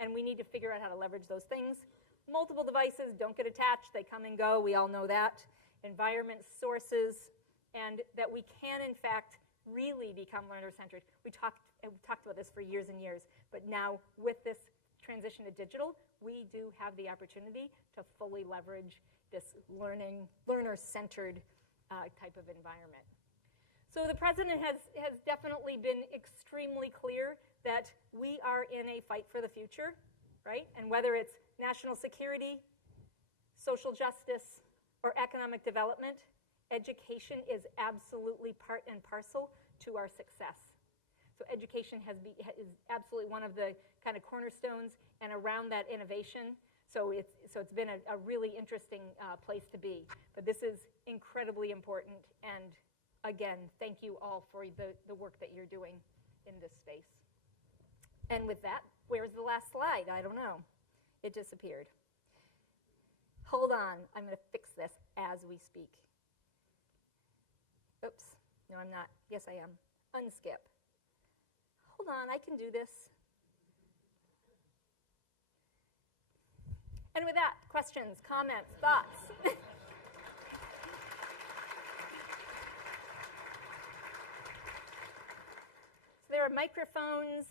and we need to figure out how to leverage those things. Multiple devices don't get attached. They come and go. We all know that. Environment, sources, and that we can, in fact, really become learner-centered. We talked about this for years and years, but now with this transition to digital, we do have the opportunity to fully leverage this learner-centered type of environment. So the president has definitely been extremely clear that we are in a fight for the future, right? And whether it's national security, social justice, or economic development, education is absolutely part and parcel to our success. So education is absolutely one of the kind of cornerstones, and around that innovation. So it's been a really interesting place to be. But this is incredibly important, and again, thank you all for the work that you're doing in this space. And with that, where's the last slide? I don't know. It disappeared. Hold on. I'm going to fix this as we speak. Oops. No, I'm not. Yes, I am. Unskip. Hold on. I can do this. And with that, questions, comments, thoughts? So there are microphones.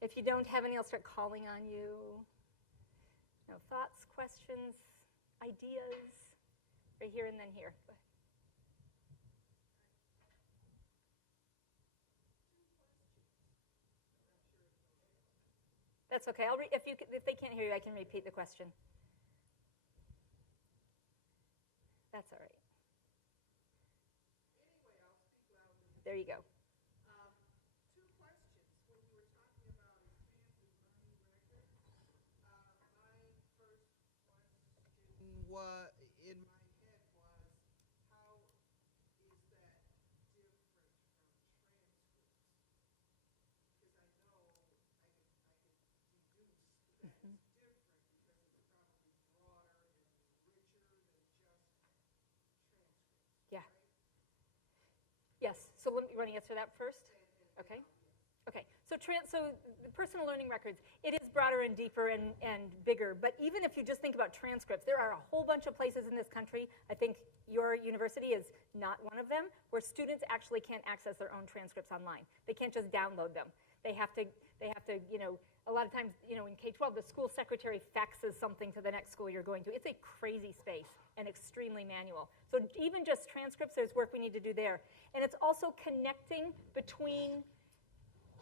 If you don't have any, I'll start calling on you. No thoughts, questions, ideas? Right here and then here. Go ahead. That's okay. If they can't hear you, I can repeat the question. That's all right. Anyway, I'll speak louder. There you go. Two questions. When you were talking about expanded learning records, my first question was, in my head was, how is that different from transcripts? Because I know I could deduce that it's different because it's probably broader and richer than just transcripts. Yeah. Right? Yes. So you want to answer that first? Okay. Okay. So the personal learning records, it is broader and deeper and bigger. But even if you just think about transcripts, there are a whole bunch of places in this country, I think your university is not one of them, where students actually can't access their own transcripts online. They can't just download them. They have to, a lot of times, in K-12, the school secretary faxes something to the next school you're going to. It's a crazy space and extremely manual. So even just transcripts, there's work we need to do there. And it's also connecting between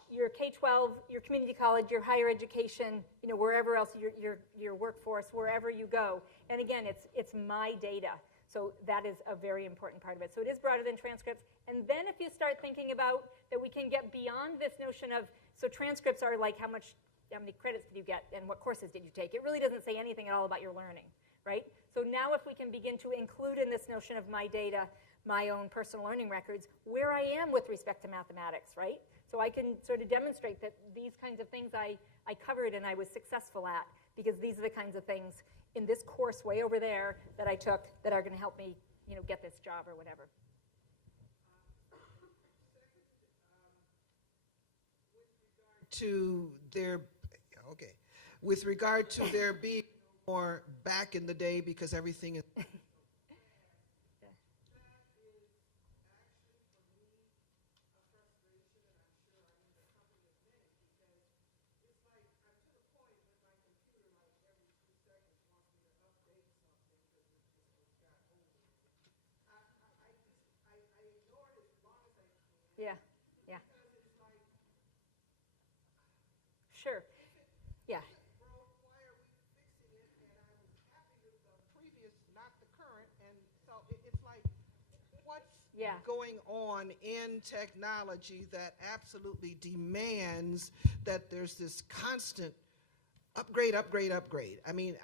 your K-12, your community college, your higher education, wherever else, your workforce, wherever you go. And again, it's my data. So that is a very important part of it. So it is broader than transcripts. And then if you start thinking about that we can get beyond this notion of, so transcripts are like how many credits did you get and what courses did you take? It really doesn't say anything at all about your learning, right? So now if we can begin to include in this notion of my data, my own personal learning records, where I am with respect to mathematics, right? So I can sort of demonstrate that these kinds of things I covered and I was successful at, because these are the kinds of things in this course way over there that I took that are going to help me, get this job or whatever. to there being more back in the day because everything is Yeah, yeah. Sure. Yeah. broke, why are we fixing it? And I was happy with the previous, not the current. And so it's like, what's Yeah. going on in technology that absolutely demands that there's this constant upgrade? I mean,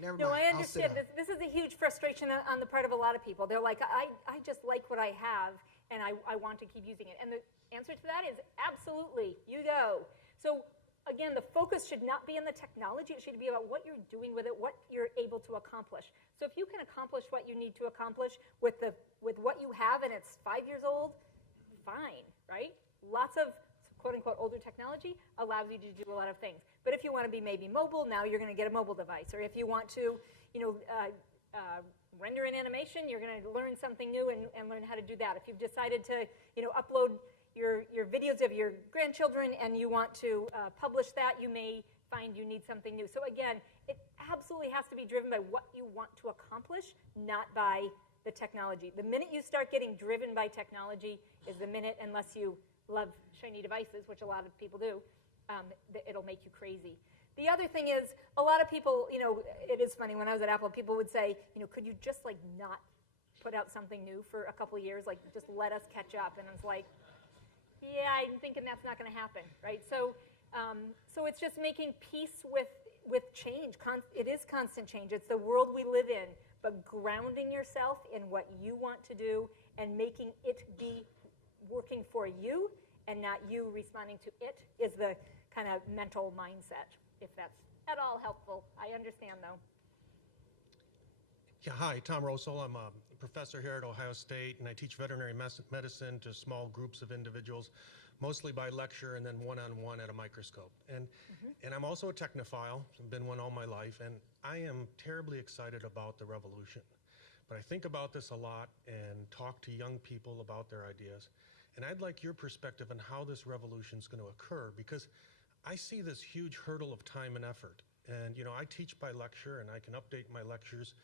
never mind. No, I I'll sit understand. down. This is a huge frustration on the part of a lot of people. They're like, I just like what I have, and I want to keep using it. And the answer to that is absolutely, you go. So again, the focus should not be on the technology. It should be about what you're doing with it, what you're able to accomplish. So if you can accomplish what you need to accomplish with what you have and it's 5 years old, fine, right? Lots of quote-unquote older technology allows you to do a lot of things. But if you want to be maybe mobile, now you're going to get a mobile device. Or if you want to, render an animation, you're going to learn something new and learn how to do that. If you've decided to, upload your videos of your grandchildren and you want to publish that, you may find you need something new. So again, it absolutely has to be driven by what you want to accomplish, not by the technology. The minute you start getting driven by technology is the minute, unless you love shiny devices, which a lot of people do, it'll make you crazy. The other thing is, a lot of people, it is funny, when I was at Apple, people would say, could you just not put out something new for a couple of years, just let us catch up? And I was like, yeah, I'm thinking that's not going to happen, right? So it's just making peace with change. It is constant change. It's the world we live in, but grounding yourself in what you want to do and making it be working for you and not you responding to it is the kind of mental mindset, if that's at all helpful. I understand, though. Yeah, hi, Tom Rosol. I'm a professor here at Ohio State, and I teach veterinary medicine to small groups of individuals, mostly by lecture and then one-on-one at a microscope. And I'm also a technophile. I've been one all my life, and I am terribly excited about the revolution. But I think about this a lot and talk to young people about their ideas. And I'd like your perspective on how this revolution is going to occur, because I see this huge hurdle of time and effort. And, I teach by lecture, and I can update my lectures,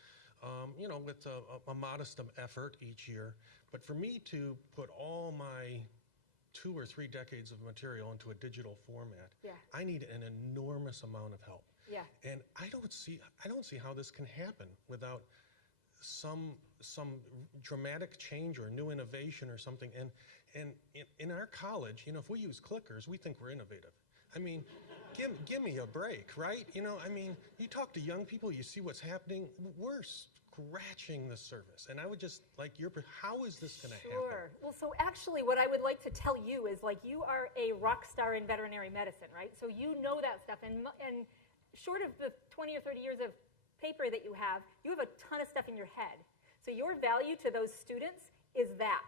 with a modest effort each year. But for me to put all my 2 or 3 decades of material into a digital format, I need an enormous amount of help. Yeah. And I don't see how this can happen without some dramatic change or new innovation or something. And in our college, if we use clickers, we think we're innovative. I mean, give me a break, right? You talk to young people, you see what's happening. We're scratching the surface. And I would just like how is this going to happen? Sure. Well, so actually what I would like to tell you is you are a rock star in veterinary medicine, right? So you know that stuff. And short of the 20 or 30 years of paper that you have a ton of stuff in your head. So your value to those students is that.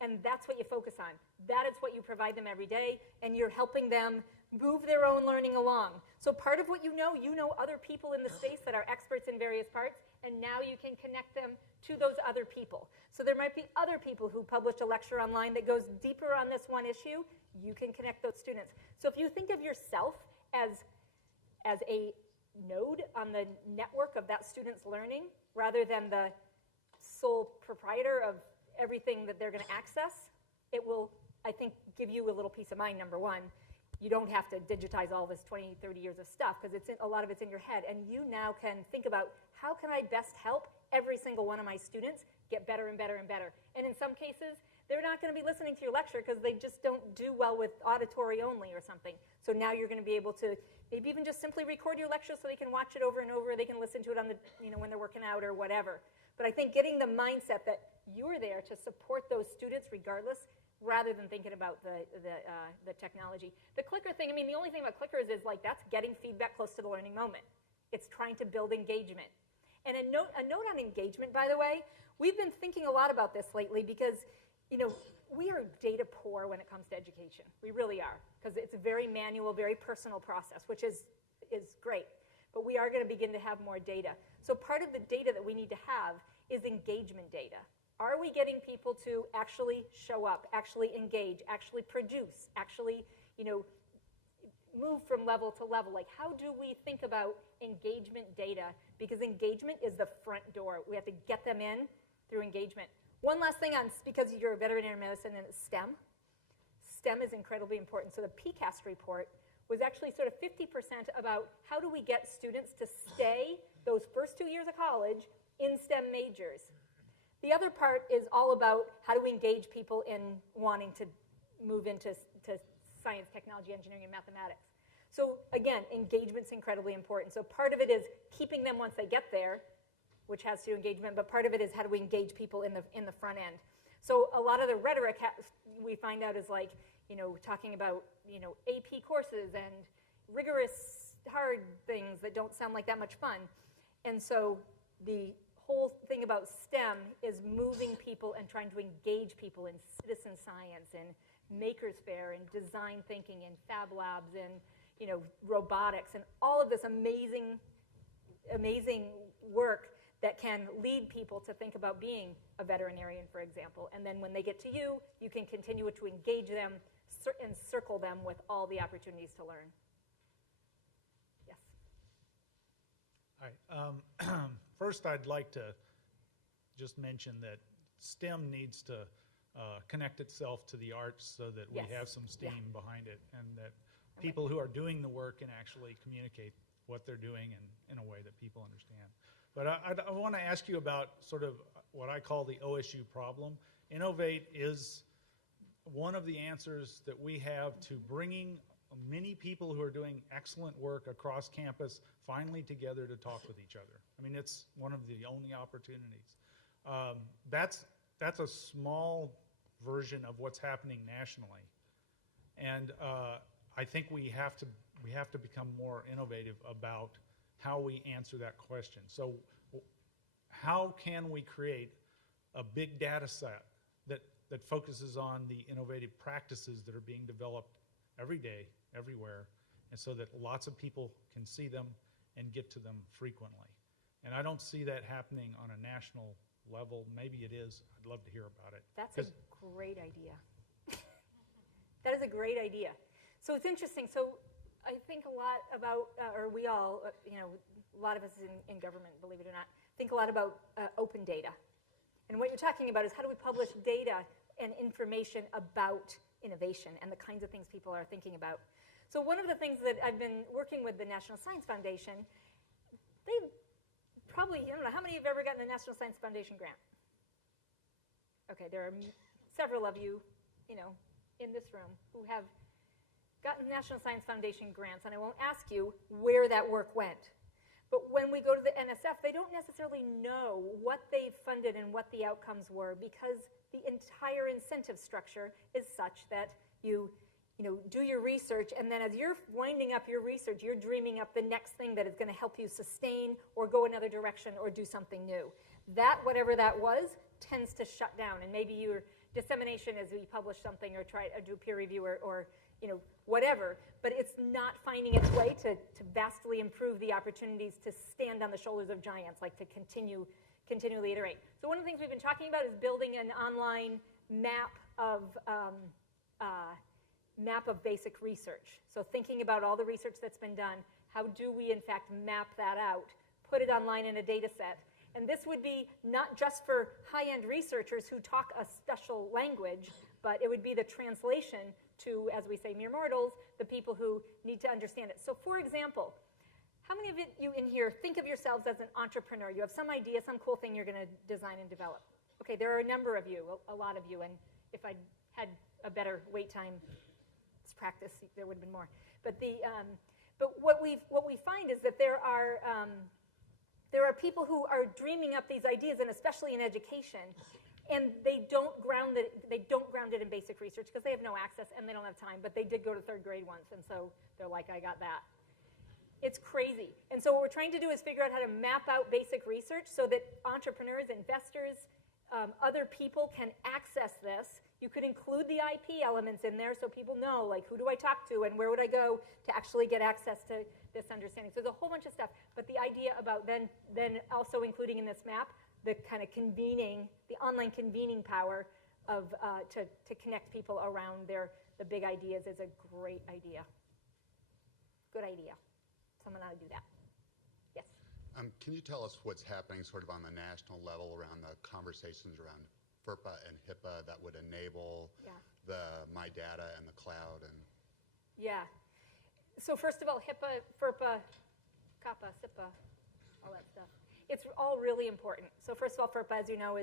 And that's what you focus on. That is what you provide them every day, and you're helping them move their own learning along. So part of what you know other people in the space that are experts in various parts, and now you can connect them to those other people. So there might be other people who publish a lecture online that goes deeper on this one issue. You can connect those students. So if you think of yourself as a node on the network of that student's learning, rather than the sole proprietor of everything that they're going to access, it will, I think, give you a little peace of mind, number one. You don't have to digitize all this 20, 30 years of stuff, because a lot of it's in your head. And you now can think about, how can I best help every single one of my students get better and better and better? And in some cases, they're not going to be listening to your lecture because they just don't do well with auditory only or something. So now you're going to be able to maybe even just simply record your lecture so they can watch it over and over. They can listen to it on the, when they're working out or whatever. But I think getting the mindset that you're there to support those students regardless, rather than thinking about the technology. The clicker thing, the only thing about clickers is that's getting feedback close to the learning moment. It's trying to build engagement. And a note on engagement, by the way, we've been thinking a lot about this lately because, we are data poor when it comes to education. We really are, because it's a very manual, very personal process, which is great. But we are going to begin to have more data. So part of the data that we need to have is engagement data. Are we getting people to actually show up, actually engage, actually produce, actually, move from level to level? Like, how do we think about engagement data? Because engagement is the front door. We have to get them in through engagement. One last thing because you're a veterinary medicine and it's STEM. STEM is incredibly important. So the PCAST report was actually sort of 50% about how do we get students to stay those first 2 years of college in STEM majors. The other part is all about how do we engage people in wanting to move into science, technology, engineering, and mathematics. So again, engagement's incredibly important. So part of it is keeping them once they get there, which has to do engagement, but part of it is how do we engage people in the front end. So a lot of the rhetoric we find out is like, talking about, AP courses and rigorous, hard things that don't sound like that much fun. And so the whole thing about STEM is moving people and trying to engage people in citizen science and Makers Faire and design thinking and fab labs and, robotics and all of this amazing, amazing work that can lead people to think about being a veterinarian, for example. And then when they get to you, you can continue to engage them and circle them with all the opportunities to learn. Yes? Hi. First, I'd like to just mention that STEM needs to connect itself to the arts so that we have some steam behind it, and that people who are doing the work can actually communicate what they're doing in a way that people understand. But I want to ask you about sort of what I call the OSU problem. Innovate is one of the answers that we have to bringing many people who are doing excellent work across campus finally together to talk with each other. I mean, it's one of the only opportunities. That's a small version of what's happening nationally. And I think we have to become more innovative about how we answer that question. So how can we create a big data set that focuses on the innovative practices that are being developed every day, everywhere, and so that lots of people can see them and get to them frequently? And I don't see that happening on a national level. Maybe it is. I'd love to hear about it. That's a great idea. That is a great idea. So it's interesting. So I think a lot about, or we all, a lot of us in government, believe it or not, think a lot about open data. And what you're talking about is how do we publish data and information about innovation and the kinds of things people are thinking about. So one of the things that I've been working with the National Science Foundation, they probably, I don't know, how many have ever gotten a National Science Foundation grant? Okay, there are several of you, in this room who have gotten National Science Foundation grants, and I won't ask you where that work went. But when we go to the NSF, they don't necessarily know what they funded and what the outcomes were, because the entire incentive structure is such that you do your research, and then as you're winding up your research, you're dreaming up the next thing that is going to help you sustain or go another direction or do something new. That, whatever that was, tends to shut down, and maybe your dissemination as we publish something or try to do peer review or whatever, but it's not finding its way to vastly improve the opportunities to stand on the shoulders of giants, like to continually iterate. So one of the things we've been talking about is building an online map of basic research. So thinking about all the research that's been done, how do we in fact map that out, put it online in a data set. And this would be not just for high-end researchers who talk a special language, but it would be the translation to, as we say, mere mortals, the people who need to understand it. So for example, how many of you in here think of yourselves as an entrepreneur? You have some idea, some cool thing you're going to design and develop. Okay, there are a number of you, a lot of you, and if I had a better wait time practice, there would have been more. But what we find is that there are people who are dreaming up these ideas, and especially in education, and they don't ground it in basic research because they have no access and they don't have time, but they did go to third grade once, and so they're like, I got that. It's crazy. And so what we're trying to do is figure out how to map out basic research so that entrepreneurs, investors, other people can access this You could include the IP elements in there so people know, like, who do I talk to and where would I go to actually get access to this understanding. So there's a whole bunch of stuff. But the idea about then also including in this map the kind of convening, the online convening power of to connect people around the big ideas is a great idea. Good idea. Someone ought to do that. Yes? Can you tell us what's happening sort of on the national level around the conversations around FERPA and HIPAA that would enable the My Data and the cloud? And yeah. So first of all, HIPAA, FERPA, CAPA, SIPA, all that stuff. It's all really important. So first of all, FERPA, as you know,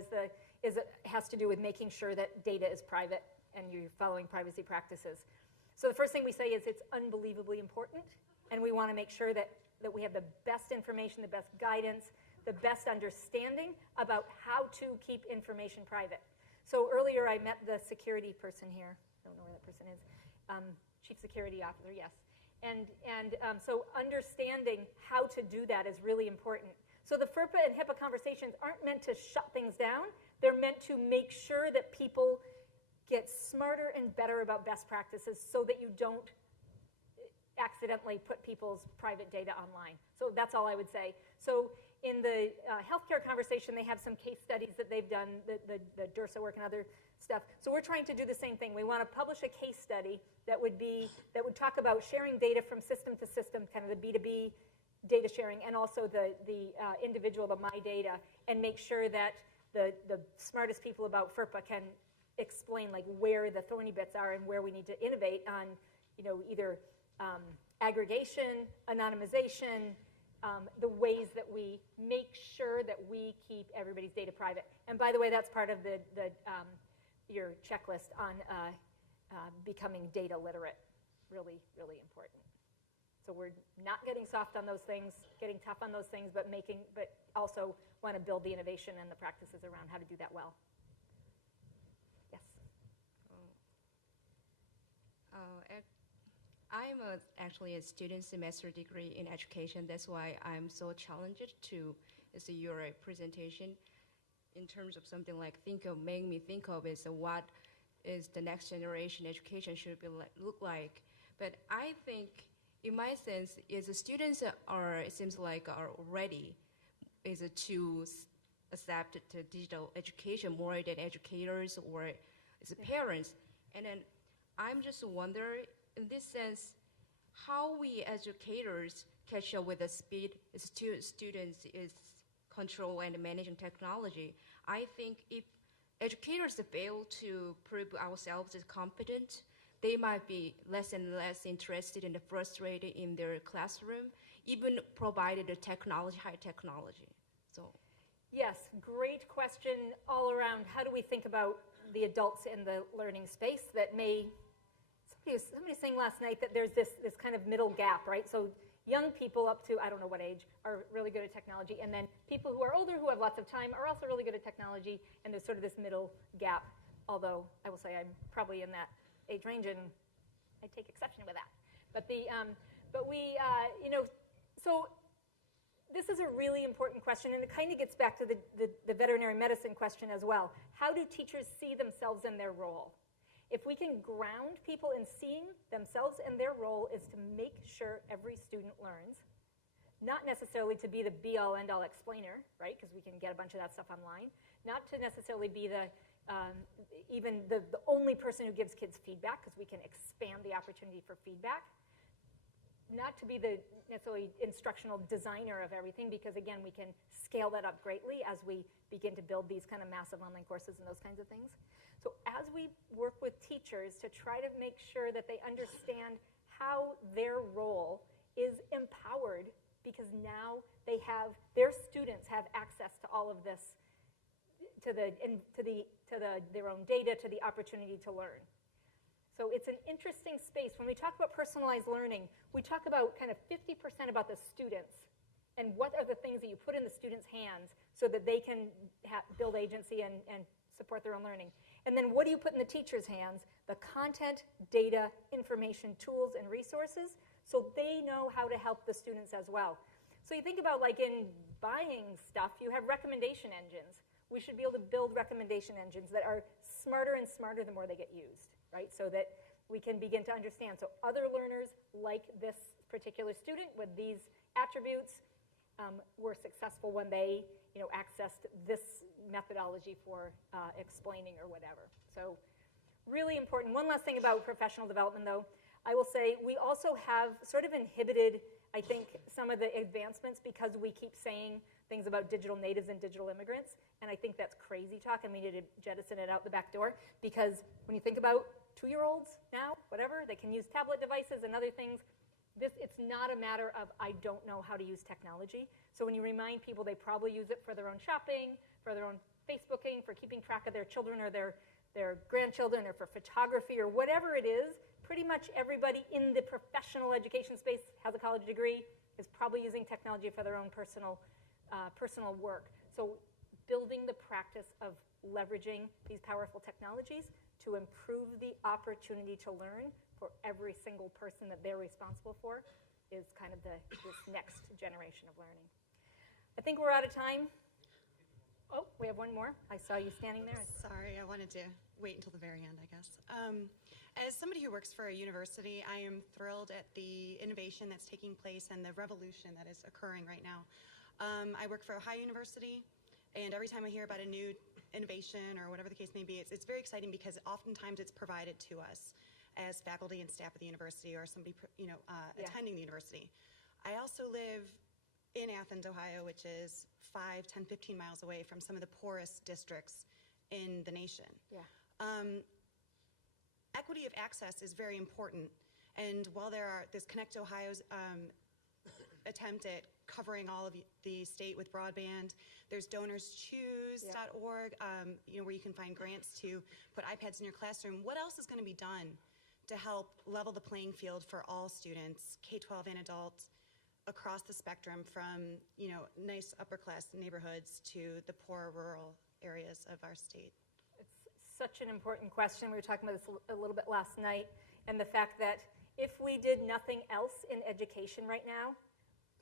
has to do with making sure that data is private and you're following privacy practices. So the first thing we say is it's unbelievably important, and we want to make sure that we have the best information, the best guidance, the best understanding about how to keep information private. So earlier I met the security person here. I don't know where that person is. Chief Security Officer, yes. And so understanding how to do that is really important. So the FERPA and HIPAA conversations aren't meant to shut things down. They're meant to make sure that people get smarter and better about best practices so that you don't accidentally put people's private data online. So that's all I would say. So in the healthcare conversation, they have some case studies that they've done, the DURSA work and other stuff. So we're trying to do the same thing. We want to publish a case study that would talk about sharing data from system to system, kind of the B2B data sharing, and also the individual, the My Data, and make sure that the smartest people about FERPA can explain like where the thorny bits are and where we need to innovate on, either aggregation, anonymization, the ways that we make sure that we keep everybody's data private. And by the way, that's part of your checklist on becoming data literate. Really, really important. So we're not getting soft on those things, getting tough on those things, but also want to build the innovation and the practices around how to do that well. Yes. I'm actually a student semester degree in education. That's why I'm so challenged to see your presentation in terms of something like make me think of is what is the next generation education should be look like. But I think, in my sense, is the students it seems like are ready to accept the digital education more than educators or as parents. And then I'm just wondering, in this sense, how we educators catch up with the speed students is control and managing technology. I think if educators fail to prove ourselves as competent, they might be less and less interested and frustrated in their classroom, even provided the high technology. So, yes, great question all around. How do we think about the adults in the learning space that somebody was saying last night that there's this kind of middle gap, right? So young people up to, I don't know what age, are really good at technology, and then people who are older who have lots of time are also really good at technology, and there's sort of this middle gap, although I will say I'm probably in that age range, and I take exception with that. So this is a really important question, and it kind of gets back to the veterinary medicine question as well. How do teachers see themselves in their role? If we can ground people in seeing themselves and their role is to make sure every student learns, not necessarily to be the be-all, end-all explainer, right, because we can get a bunch of that stuff online, not to necessarily be even the only person who gives kids feedback, because we can expand the opportunity for feedback, not to be the necessarily instructional designer of everything, because again, we can scale that up greatly as we begin to build these kind of massive online courses and those kinds of things. So as we work with teachers to try to make sure that they understand how their role is empowered, because now their students have access to all of this, to their own data, to the opportunity to learn. So it's an interesting space. When we talk about personalized learning, we talk about kind of 50% about the students and what are the things that you put in the students' hands so that they can build agency and support their own learning. And then what do you put in the teacher's hands? The content, data, information, tools, and resources, so they know how to help the students as well. So you think about, like, in buying stuff, you have recommendation engines. We should be able to build recommendation engines that are smarter and smarter the more they get used, right? So that we can begin to understand. So other learners, like this particular student with these attributes, were successful when they, accessed this methodology for explaining or whatever. So really important. One last thing about professional development, though. I will say we also have sort of inhibited, I think, some of the advancements because we keep saying things about digital natives and digital immigrants, and I think that's crazy talk, and we need to jettison it out the back door, because when you think about 2-year-olds now, whatever, they can use tablet devices and other things. It's not a matter of I don't know how to use technology. So when you remind people they probably use it for their own shopping, for their own Facebooking, for keeping track of their children or their grandchildren, or for photography or whatever it is, pretty much everybody in the professional education space has a college degree, is probably using technology for their own personal work. So building the practice of leveraging these powerful technologies to improve the opportunity to learn for every single person that they're responsible for is kind of this next generation of learning. I think we're out of time. Oh, we have one more. I saw you standing there. Sorry, I wanted to wait until the very end, I guess. As somebody who works for a university, I am thrilled at the innovation that's taking place and the revolution that is occurring right now. I work for Ohio University, and every time I hear about a new innovation or whatever the case may be, it's very exciting because oftentimes it's provided to us as faculty and staff at the university or somebody attending the university. I also live in Athens, Ohio, which is 5, 10, 15 miles away from some of the poorest districts in the nation. Yeah. Equity of access is very important, and while there's Connect Ohio's attempt at covering all of the state with broadband, there's DonorsChoose.org, where you can find grants to put iPads in your classroom. What else is going to be done to help level the playing field for all students, K-12 and adults, across the spectrum from nice upper-class neighborhoods to the poor rural areas of our state? It's such an important question. We were talking about this a little bit last night, and the fact that if we did nothing else in education right now,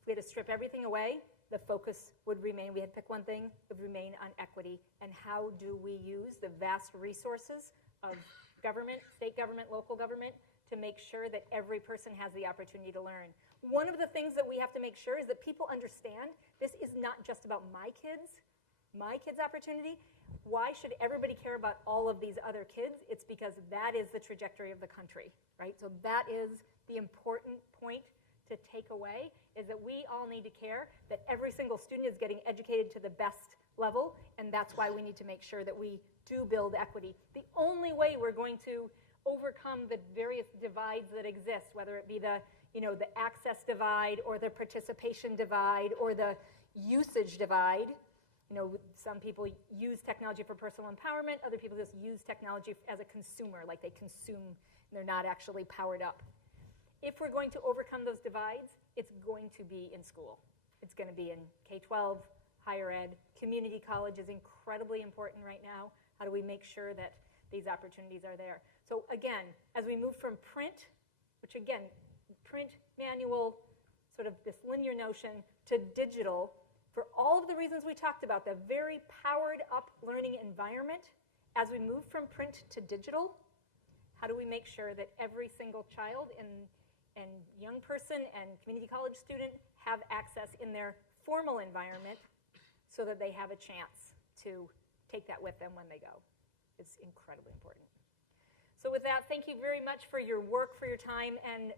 if we had to strip everything away, the focus would remain, we had to pick one thing, would remain on equity. And how do we use the vast resources of government, state government, local government, to make sure that every person has the opportunity to learn? One of the things that we have to make sure is that people understand this is not just about my kids' opportunity. Why should everybody care about all of these other kids? It's because that is the trajectory of the country, right? So that is the important point to take away, is that we all need to care that every single student is getting educated to the best level, and that's why we need to make sure that we do build equity. The only way we're going to overcome the various divides that exist, whether it be the access divide or the participation divide or the usage divide. Some people use technology for personal empowerment, other people just use technology as a consumer, like they consume and they're not actually powered up. If we're going to overcome those divides, it's going to be in school. It's going to be in K-12, higher ed. Community college is incredibly important right now. How do we make sure that these opportunities are there? So again, as we move from print, which again, print, manual, sort of this linear notion, to digital, for all of the reasons we talked about, the very powered up learning environment, as we move from print to digital, how do we make sure that every single child and young person and community college student have access in their formal environment so that they have a chance to take that with them when they go? It's incredibly important. So with that, thank you very much for your work, for your time, and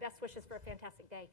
best wishes for a fantastic day.